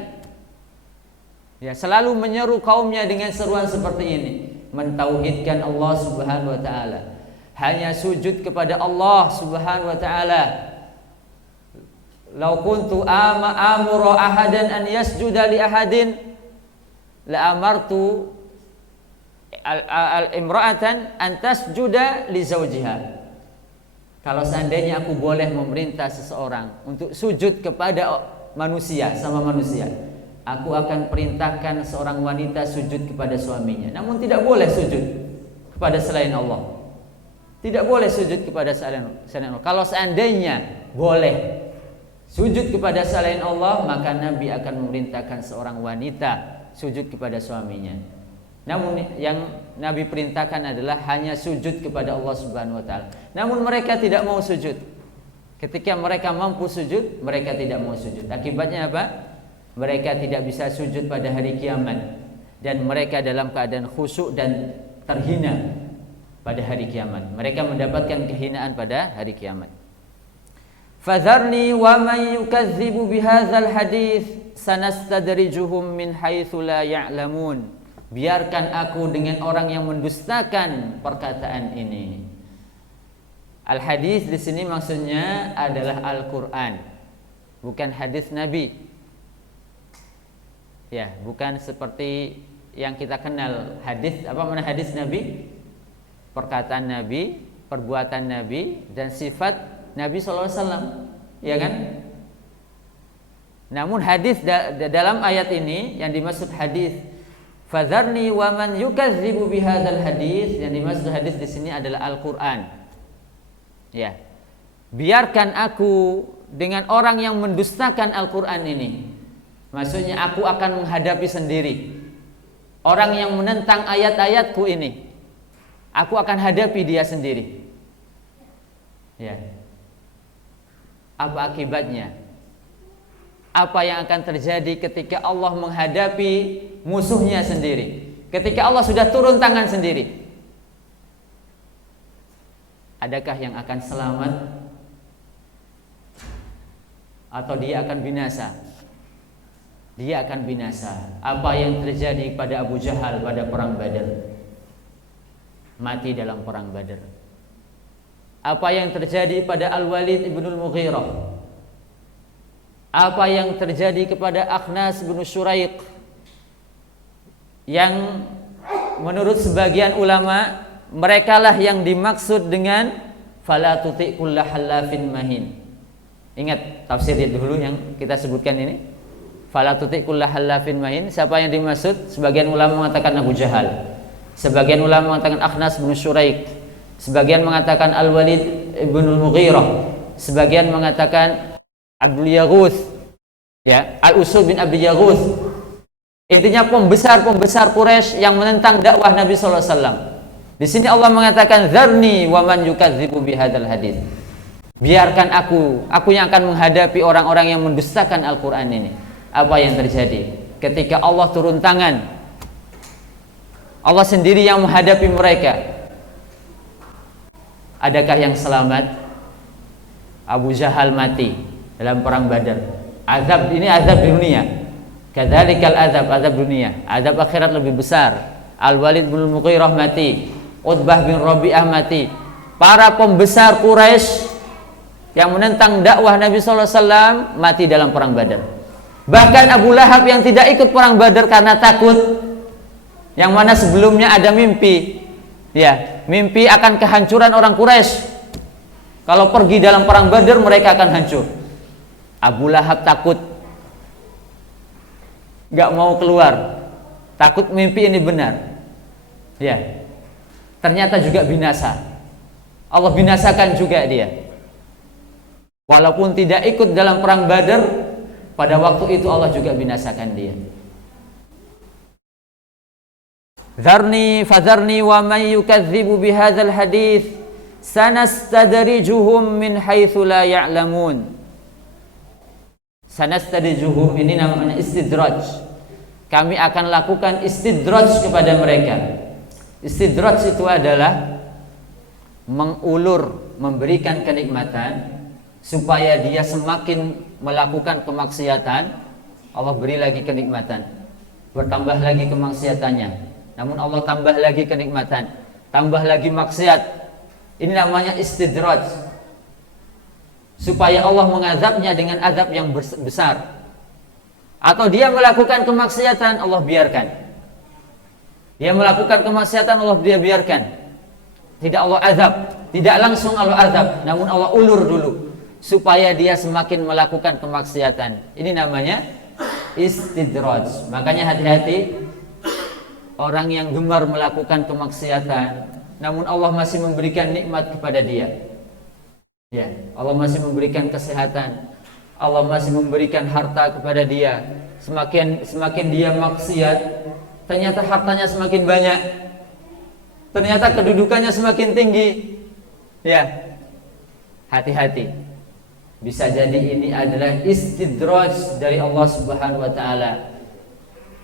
Ya, selalu menyeru kaumnya dengan seruan seperti ini, mentauhidkan Allah Subhanahu wa taala. Hanya sujud kepada Allah Subhanahu wa taala. Lau kuntu amuru ahadan an yasjuda li ahadin la amartu al-imra'atan antas juda li zawjiha. Kalau seandainya aku boleh memerintah seseorang untuk sujud kepada manusia, sama manusia, aku akan perintahkan seorang wanita sujud kepada suaminya. Namun tidak boleh sujud kepada selain Allah. Tidak boleh sujud kepada selain Allah. Kalau seandainya boleh sujud kepada selain Allah, maka Nabi akan memerintahkan seorang wanita sujud kepada suaminya. Namun yang Nabi perintahkan adalah hanya sujud kepada Allah Subhanahu wa taala. Namun mereka tidak mau sujud. Ketika mereka mampu sujud, mereka tidak mau sujud. Akibatnya apa? Mereka tidak bisa sujud pada hari kiamat dan mereka dalam keadaan khusyuk dan terhina pada hari kiamat. Mereka mendapatkan kehinaan pada hari kiamat. Fadharni wa man yukadzibu bihadzal hadits sanastadrijuhum min haitsu la ya'lamun. Biarkan aku dengan orang yang mendustakan perkataan ini. Al-hadis di sini maksudnya adalah Al-Qur'an, bukan hadis Nabi. Ya, bukan seperti yang kita kenal hadis. Apa makna hadis Nabi? Perkataan Nabi, perbuatan Nabi, dan sifat Nabi sallallahu alaihi wasallam, ya kan? Namun hadis dalam ayat ini yang dimaksud hadis, fadzarni wa man yukadzibu bihadzal hadis, yang dimaksud hadis di sini adalah Al-Qur'an. Ya. Biarkan aku dengan orang yang mendustakan Al-Qur'an ini. Maksudnya aku akan menghadapi sendiri orang yang menentang ayat-ayatku ini. Aku akan hadapi dia sendiri. Ya. Apa akibatnya? Apa yang akan terjadi ketika Allah menghadapi musuhnya sendiri? Ketika Allah sudah turun tangan sendiri, adakah yang akan selamat atau dia akan binasa? Dia akan binasa. Apa yang terjadi pada Abu Jahal pada perang Badar? Mati dalam perang Badar. Apa yang terjadi pada Al-Walid ibnul Mughirah? Apa yang terjadi kepada Akhnas bin Syuraiq, yang menurut sebagian ulama merekalah yang dimaksud dengan fala tuti kulla halafin mahin. Ingat tafsir dulu yang kita sebutkan ini, fala tuti kulla halafin mahin. Siapa yang dimaksud? Sebagian ulama mengatakan Abu Jahal, sebagian ulama mengatakan Akhnas bin Syuraiq, sebagian mengatakan Al-Walid ibnul Mughirah, sebagian mengatakan Abdul Yaghuth, ya, Al-Usul bin Abdul Yaghuth. Intinya pembesar Quraisy yang menentang dakwah Nabi sallallahu alaihi wasallam. Di sini Allah mengatakan dzarni wa man yukadzibu bihadzal hadits. Biarkan aku yang akan menghadapi orang-orang yang mendustakan Al-Qur'an ini. Apa yang terjadi ketika Allah turun tangan? Allah sendiri yang menghadapi mereka. Adakah yang selamat? Abu Jahal mati dalam perang Badar. Azab ini azab dunia. Kadzalikal azab dunia. Azab akhirat lebih besar. Al-Walid bin Mughirah mati. Utbah bin Rabi'ah mati. Para pembesar Quraisy yang menentang dakwah Nabi sallallahu alaihi wasallam mati dalam perang Badar. Bahkan Abu Lahab yang tidak ikut perang Badar karena takut, yang mana sebelumnya ada mimpi, ya, mimpi akan kehancuran orang Quraisy. Kalau pergi dalam perang Badar mereka akan hancur. Abu Lahab takut, gak mau keluar, takut mimpi ini benar. Ya, ternyata juga binasa. Allah binasakan juga dia. Walaupun tidak ikut dalam perang Badar, pada waktu itu Allah juga binasakan dia. Fadzarni wa man yukadzibu bihadzal hadits sanastadrijuhum min haitsu la ya'lamun. Sanastadrijuhum ini namanya istidraj. Kami akan lakukan istidraj kepada mereka. Istidraj itu adalah mengulur, memberikan kenikmatan supaya dia semakin melakukan kemaksiatan. Allah beri lagi kenikmatan, bertambah lagi kemaksiatannya. Namun Allah tambah lagi kenikmatan, tambah lagi maksiat. Ini namanya istidraj, supaya Allah mengazabnya dengan azab yang besar. Atau dia melakukan kemaksiatan, Allah biarkan. Dia melakukan kemaksiatan, Allah dia biarkan. Tidak Allah azab, tidak langsung Allah azab, namun Allah ulur dulu supaya dia semakin melakukan kemaksiatan. Ini namanya istidraj. Makanya hati-hati orang yang gemar melakukan kemaksiatan, namun Allah masih memberikan nikmat kepada dia. Ya, Allah masih memberikan kesehatan, Allah masih memberikan harta kepada dia. Semakin dia maksiat, ternyata hartanya semakin banyak, ternyata kedudukannya semakin tinggi. Ya, hati-hati. Bisa jadi ini adalah istidraj dari Allah Subhanahu wa taala,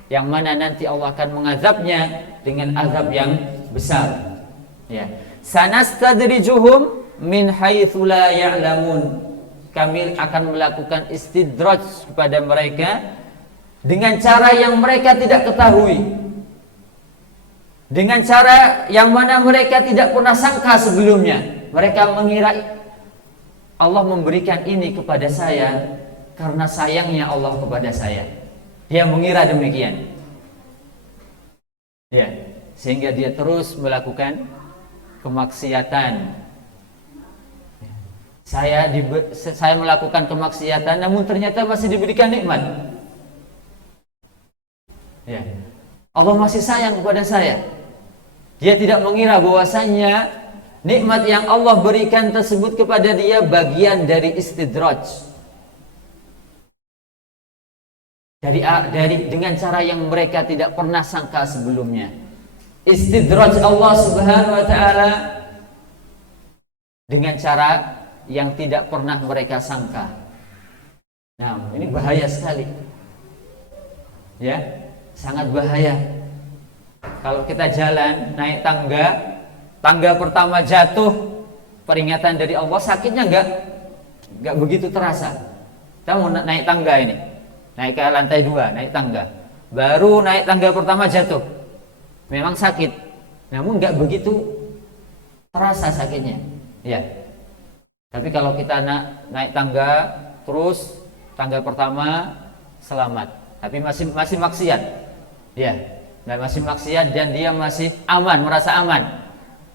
yang mana nanti Allah akan mengazabnya dengan azab yang besar. Ya. Sanastadrijuhum min haitsu la ya'lamun. Kami akan melakukan istidraj kepada mereka dengan cara yang mereka tidak ketahui, dengan cara yang mana mereka tidak pernah sangka sebelumnya. Mereka mengira Allah memberikan ini kepada saya karena sayangnya Allah kepada saya. Dia mengira demikian. Ya, sehingga dia terus melakukan kemaksiatan. Saya melakukan kemaksiatan, namun ternyata masih diberikan nikmat. Ya, Allah masih sayang kepada saya. Dia tidak mengira bahwasanya nikmat yang Allah berikan tersebut kepada dia bagian dari istidraj. Dengan cara yang mereka tidak pernah sangka sebelumnya. Istidraj Allah Subhanahu wa taala dengan cara yang tidak pernah mereka sangka. Nah, ini bahaya sekali. Ya, sangat bahaya. Kalau kita jalan naik tangga pertama jatuh, peringatan dari Allah, sakitnya enggak begitu terasa. Kita mau naik tangga ini, naik ke lantai 2, naik tangga. Baru naik tangga pertama jatuh, memang sakit, namun enggak begitu terasa sakitnya. Ya. Tapi kalau kita naik tangga terus, tangga pertama selamat, tapi masih maksiat. Ya. Masih maksiat dan dia masih aman, merasa aman.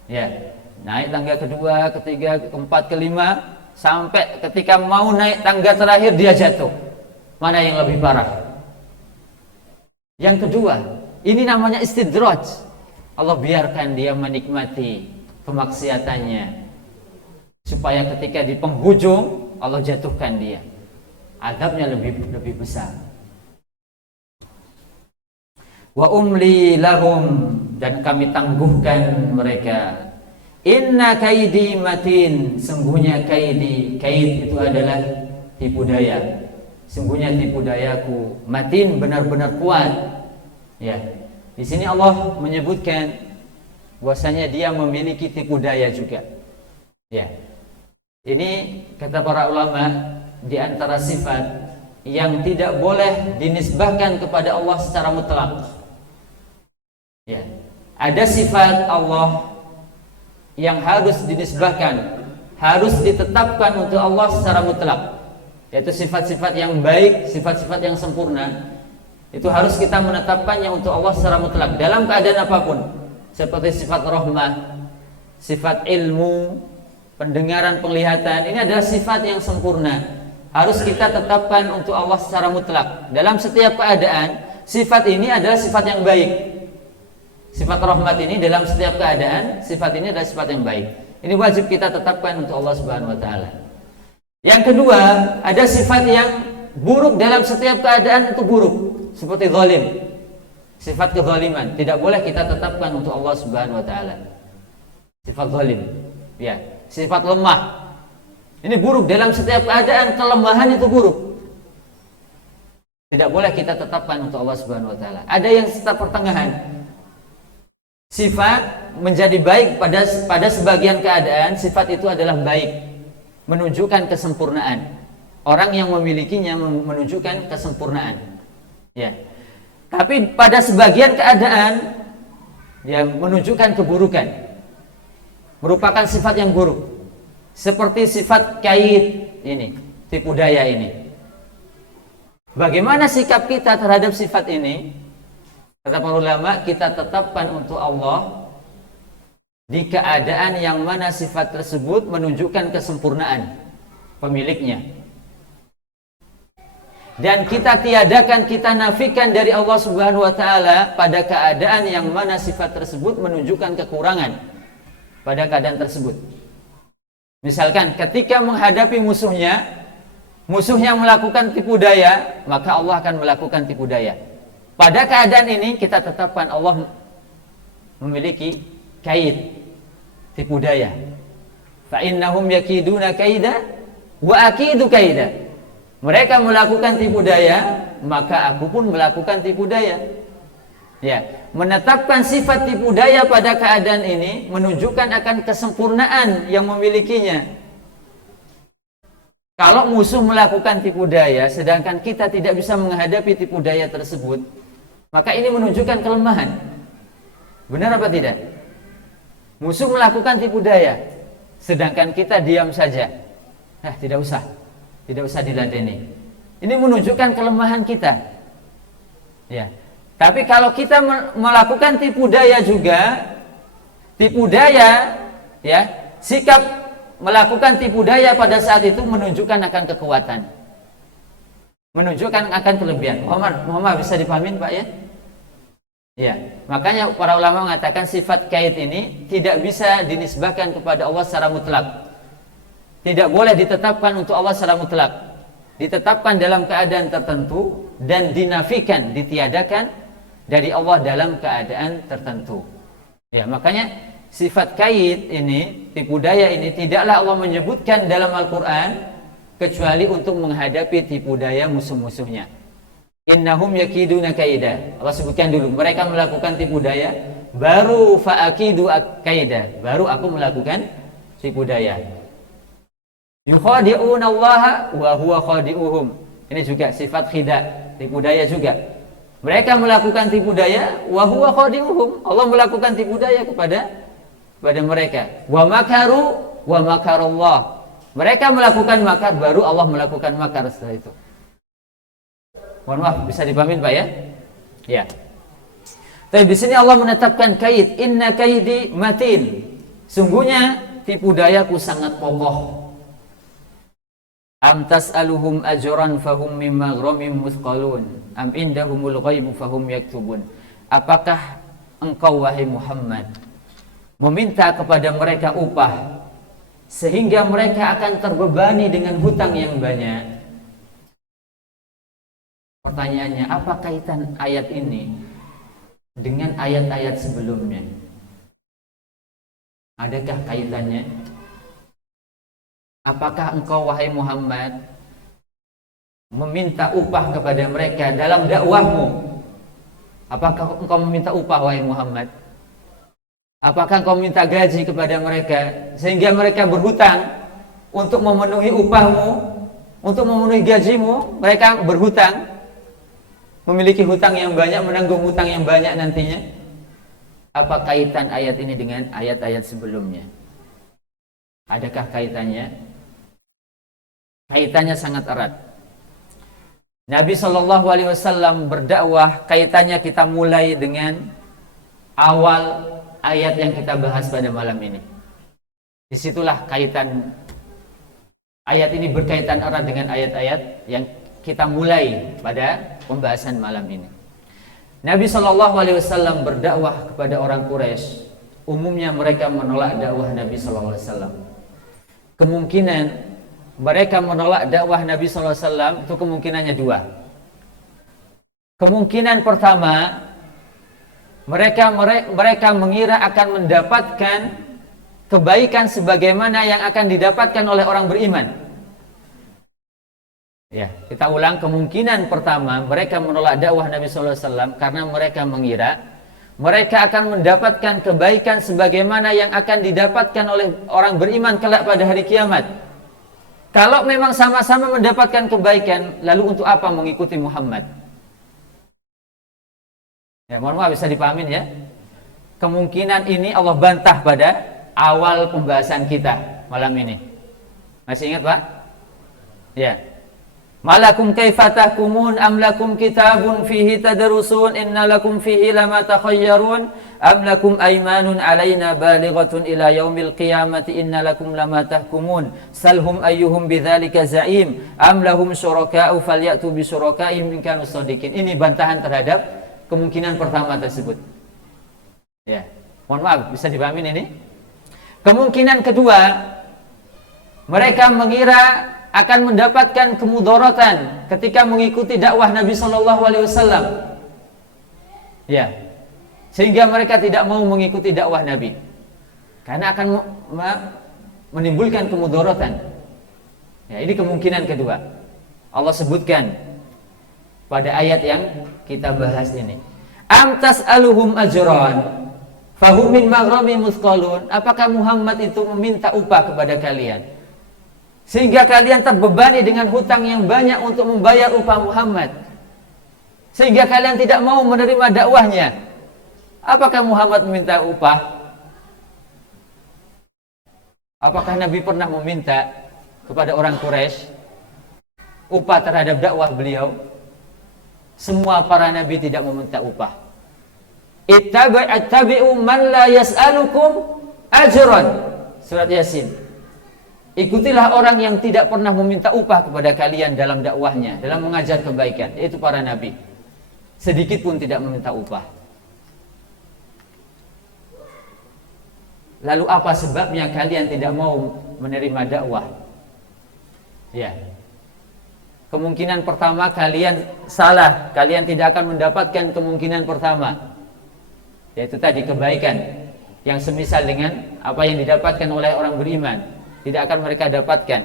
Ya. Naik tangga kedua, ketiga, keempat, kelima, sampai ketika mau naik tangga terakhir dia jatuh. Mana yang lebih parah? Yang kedua, ini namanya istidraj. Allah biarkan dia menikmati kemaksiatannya, supaya ketika di penghujung Allah jatuhkan dia. Azabnya lebih besar. Wa umli lahum, dan kami tangguhkan mereka. Inna kaidi matin, sungguhnya kaid itu adalah tipu daya. Sungguhnya tipu dayaku matin, benar-benar kuat. Ya. Di sini Allah menyebutkan bahwasanya dia memiliki tipu daya juga. Ya. Ini kata para ulama di antara sifat yang tidak boleh dinisbahkan kepada Allah secara mutlak. Ya. Ada sifat Allah yang harus dinisbahkan, harus ditetapkan untuk Allah secara mutlak, yaitu sifat-sifat yang baik, sifat-sifat yang sempurna. Itu harus kita menetapkannya untuk Allah secara mutlak dalam keadaan apapun, seperti sifat rahmah, sifat ilmu, pendengaran, penglihatan. Ini adalah sifat yang sempurna, harus kita tetapkan untuk Allah secara mutlak dalam setiap keadaan. Sifat ini adalah sifat yang baik. Sifat rahmat ini dalam setiap keadaan, sifat ini adalah sifat yang baik. Ini wajib kita tetapkan untuk Allah Subhanahu wa taala. Yang kedua, ada sifat yang buruk dalam setiap keadaan, itu buruk, seperti zalim. Sifat kezaliman tidak boleh kita tetapkan untuk Allah Subhanahu wa taala. Sifat zalim. Ya. Sifat lemah, ini buruk dalam setiap keadaan. Kelemahan itu buruk, tidak boleh kita tetapkan untuk Allah Subhanahu wa taala. Ada yang tetap pertengahan. Sifat menjadi baik pada sebagian keadaan, sifat itu adalah baik, menunjukkan kesempurnaan. Orang yang memilikinya menunjukkan kesempurnaan. Ya. Tapi pada sebagian keadaan dia menunjukkan keburukan, merupakan sifat yang buruk, seperti sifat kaid ini, tipu daya ini. Bagaimana sikap kita terhadap sifat ini? Kata para ulama, kita tetapkan untuk Allah di keadaan yang mana sifat tersebut menunjukkan kesempurnaan pemiliknya, dan kita tiadakan, kita nafikan dari Allah Subhanahu wa taala pada keadaan yang mana sifat tersebut menunjukkan kekurangan pada keadaan tersebut. Misalkan ketika menghadapi musuhnya melakukan tipu daya, maka Allah akan melakukan tipu daya. Pada keadaan ini kita tetapkan Allah memiliki kaid, tipu daya. Fa innahum yakiduna kaida wa akidu kaida. Mereka melakukan tipu daya, maka aku pun melakukan tipu daya. Ya, menetapkan sifat tipu daya pada keadaan ini menunjukkan akan kesempurnaan yang memilikinya. Kalau musuh melakukan tipu daya sedangkan kita tidak bisa menghadapi tipu daya tersebut, maka ini menunjukkan kelemahan. Benar apa tidak? Musuh melakukan tipu daya, sedangkan kita diam saja. Tidak usah diladeni. Ini menunjukkan kelemahan kita. Ya. Tapi kalau kita melakukan tipu daya juga, ya, sikap melakukan tipu daya pada saat itu menunjukkan akan kekuatan, menunjukkan akan kelebihan. Muhammad bisa dipahamin Pak ya? Ya, makanya para ulama mengatakan sifat kait ini tidak bisa dinisbahkan kepada Allah secara mutlak. Tidak boleh ditetapkan untuk Allah secara mutlak. Ditetapkan dalam keadaan tertentu dan dinafikan, ditiadakan dari Allah dalam keadaan tertentu. Ya, makanya sifat kait ini, tipu daya ini tidaklah Allah menyebutkan dalam Al-Qur'an kecuali untuk menghadapi tipu daya musuh-musuhnya. Innahum yakiduna kaida. Allah sebutkan dulu, mereka melakukan tipu daya, baru fa'akidu kaida, baru aku melakukan tipu daya. Yukhadi'una Allah wa huwa khadi'uhum. Ini juga sifat khida, tipu daya juga. Mereka melakukan tipu daya, wa huwa khadi'uhum. Allah melakukan tipu daya kepada mereka. Wa makaru wa makarallah. Mereka melakukan makar, baru Allah melakukan makar setelah itu. Mohon maaf, bisa dipahamin Pak ya? Ya. Tapi di sini Allah menetapkan kait, inna kaidi matin. Sungguhnya tipu dayaku sangat kokoh. Am tas'aluhum ajran fahum min maghramin muthqalun am indahumul ghaibu fahum yaktubun. Apakah engkau wahai Muhammad meminta kepada mereka upah sehingga mereka akan terbebani dengan hutang yang banyak? Pertanyaannya, apa kaitan ayat ini dengan ayat-ayat sebelumnya? Adakah kaitannya? Apakah engkau wahai Muhammad meminta upah kepada mereka dalam dakwahmu? Apakah engkau meminta upah wahai Muhammad? Apakah engkau minta gaji kepada mereka sehingga mereka berhutang untuk memenuhi upahmu, untuk memenuhi gajimu? Mereka berhutang, memiliki hutang yang banyak, menanggung hutang yang banyak nantinya. Apa kaitan ayat ini dengan ayat-ayat sebelumnya? Adakah kaitannya? Kaitannya sangat erat. Nabi SAW berdakwah, kaitannya kita mulai dengan awal ayat yang kita bahas pada malam ini. Disitulah kaitan ayat ini, berkaitan erat dengan ayat-ayat yang kita mulai pada pembahasan malam ini. Nabi SAW berdakwah kepada orang Quraisy. Umumnya mereka menolak dakwah Nabi SAW. Kemungkinan mereka menolak dakwah Nabi SAW itu kemungkinannya dua. Kemungkinan pertama, mereka mengira akan mendapatkan kebaikan sebagaimana yang akan didapatkan oleh orang beriman. Ya, kita ulang, kemungkinan pertama mereka menolak dakwah Nabi SAW karena mereka mengira mereka akan mendapatkan kebaikan sebagaimana yang akan didapatkan oleh orang beriman kelak pada hari kiamat. Kalau memang sama-sama mendapatkan kebaikan, lalu untuk apa mengikuti Muhammad? Ya, mohon maaf, bisa dipahamin ya? Kemungkinan ini Allah bantah pada awal pembahasan kita malam ini. Masih ingat Pak? Ya. Malakum kaifa tahkumun am lakum kitabun fihi tadrusun inna lakum fihi lama takhayyarun am lakum aymanun alaina balighatun ila yaumil qiyamati inna lakum lama tahkumun salhum ayyuhum bidzalika za'im am lahum syuraka'u falyatu bi syurakaihim in kanu shadiqin. Ini bantahan terhadap kemungkinan pertama tersebut. Ya. Mohon maaf, bisa dipahamin ini? Kemungkinan kedua, mereka mengira akan mendapatkan kemudaratan ketika mengikuti dakwah Nabi SAW. Ya, sehingga mereka tidak mau mengikuti dakwah Nabi karena akan menimbulkan kemudaratan. Ya, ini kemungkinan kedua. Allah sebutkan pada ayat yang kita bahas ini. Am tas'aluhum ajran fahum min maghramin muthqalun. Apakah Muhammad itu meminta upah kepada kalian sehingga kalian terbebani dengan hutang yang banyak untuk membayar upah Muhammad, sehingga kalian tidak mau menerima dakwahnya? Apakah Muhammad meminta upah? Apakah Nabi pernah meminta kepada orang Quraisy upah terhadap dakwah beliau? Semua para nabi tidak meminta upah. Ittabi'u man la yas'alukum ajran. Surat Yasin. Ikutilah orang yang tidak pernah meminta upah kepada kalian dalam dakwahnya, dalam mengajar kebaikan, yaitu para nabi. Sedikit pun tidak meminta upah. Lalu apa sebabnya kalian tidak mau menerima dakwah? Ya. Kemungkinan pertama kalian salah, kalian tidak akan mendapatkan kemungkinan pertama, yaitu tadi kebaikan yang semisal dengan apa yang didapatkan oleh orang beriman, tidak akan mereka dapatkan.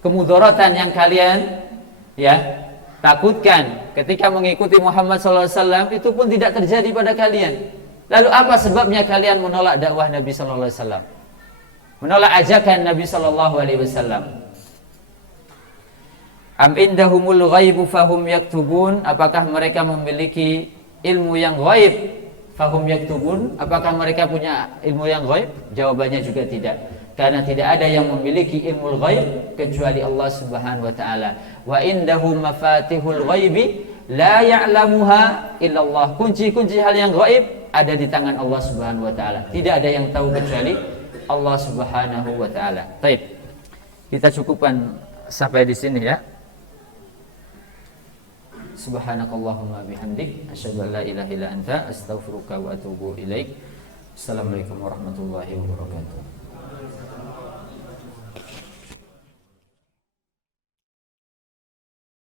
Kemudaratan yang kalian takutkan ketika mengikuti Muhammad SAW itu pun tidak terjadi pada kalian. Lalu apa sebabnya kalian menolak dakwah Nabi SAW, menolak ajakan Nabi SAW? Am indahumul ghaibu fahum yaktubun. Apakah mereka memiliki ilmu yang ghaib? Fahum yaktubun. Apakah mereka punya ilmu yang ghaib? Jawabannya juga tidak. Karena tidak ada yang memiliki ilmu ghaib kecuali Allah Subhanahu wa taala. Wa indahu mafatihul ghaibi la ya'lamuha illallah. Kunci-kunci hal yang ghaib ada di tangan Allah Subhanahu wa taala. Tidak ada yang tahu kecuali Allah Subhanahu wa taala. Baik. Kita cukupkan sampai di sini ya. Subhanakallahumma bihamdik asyhadu an la ilaha illa anta astaghfiruka wa atubu ilaik. Assalamualaikum warahmatullahi wabarakatuh.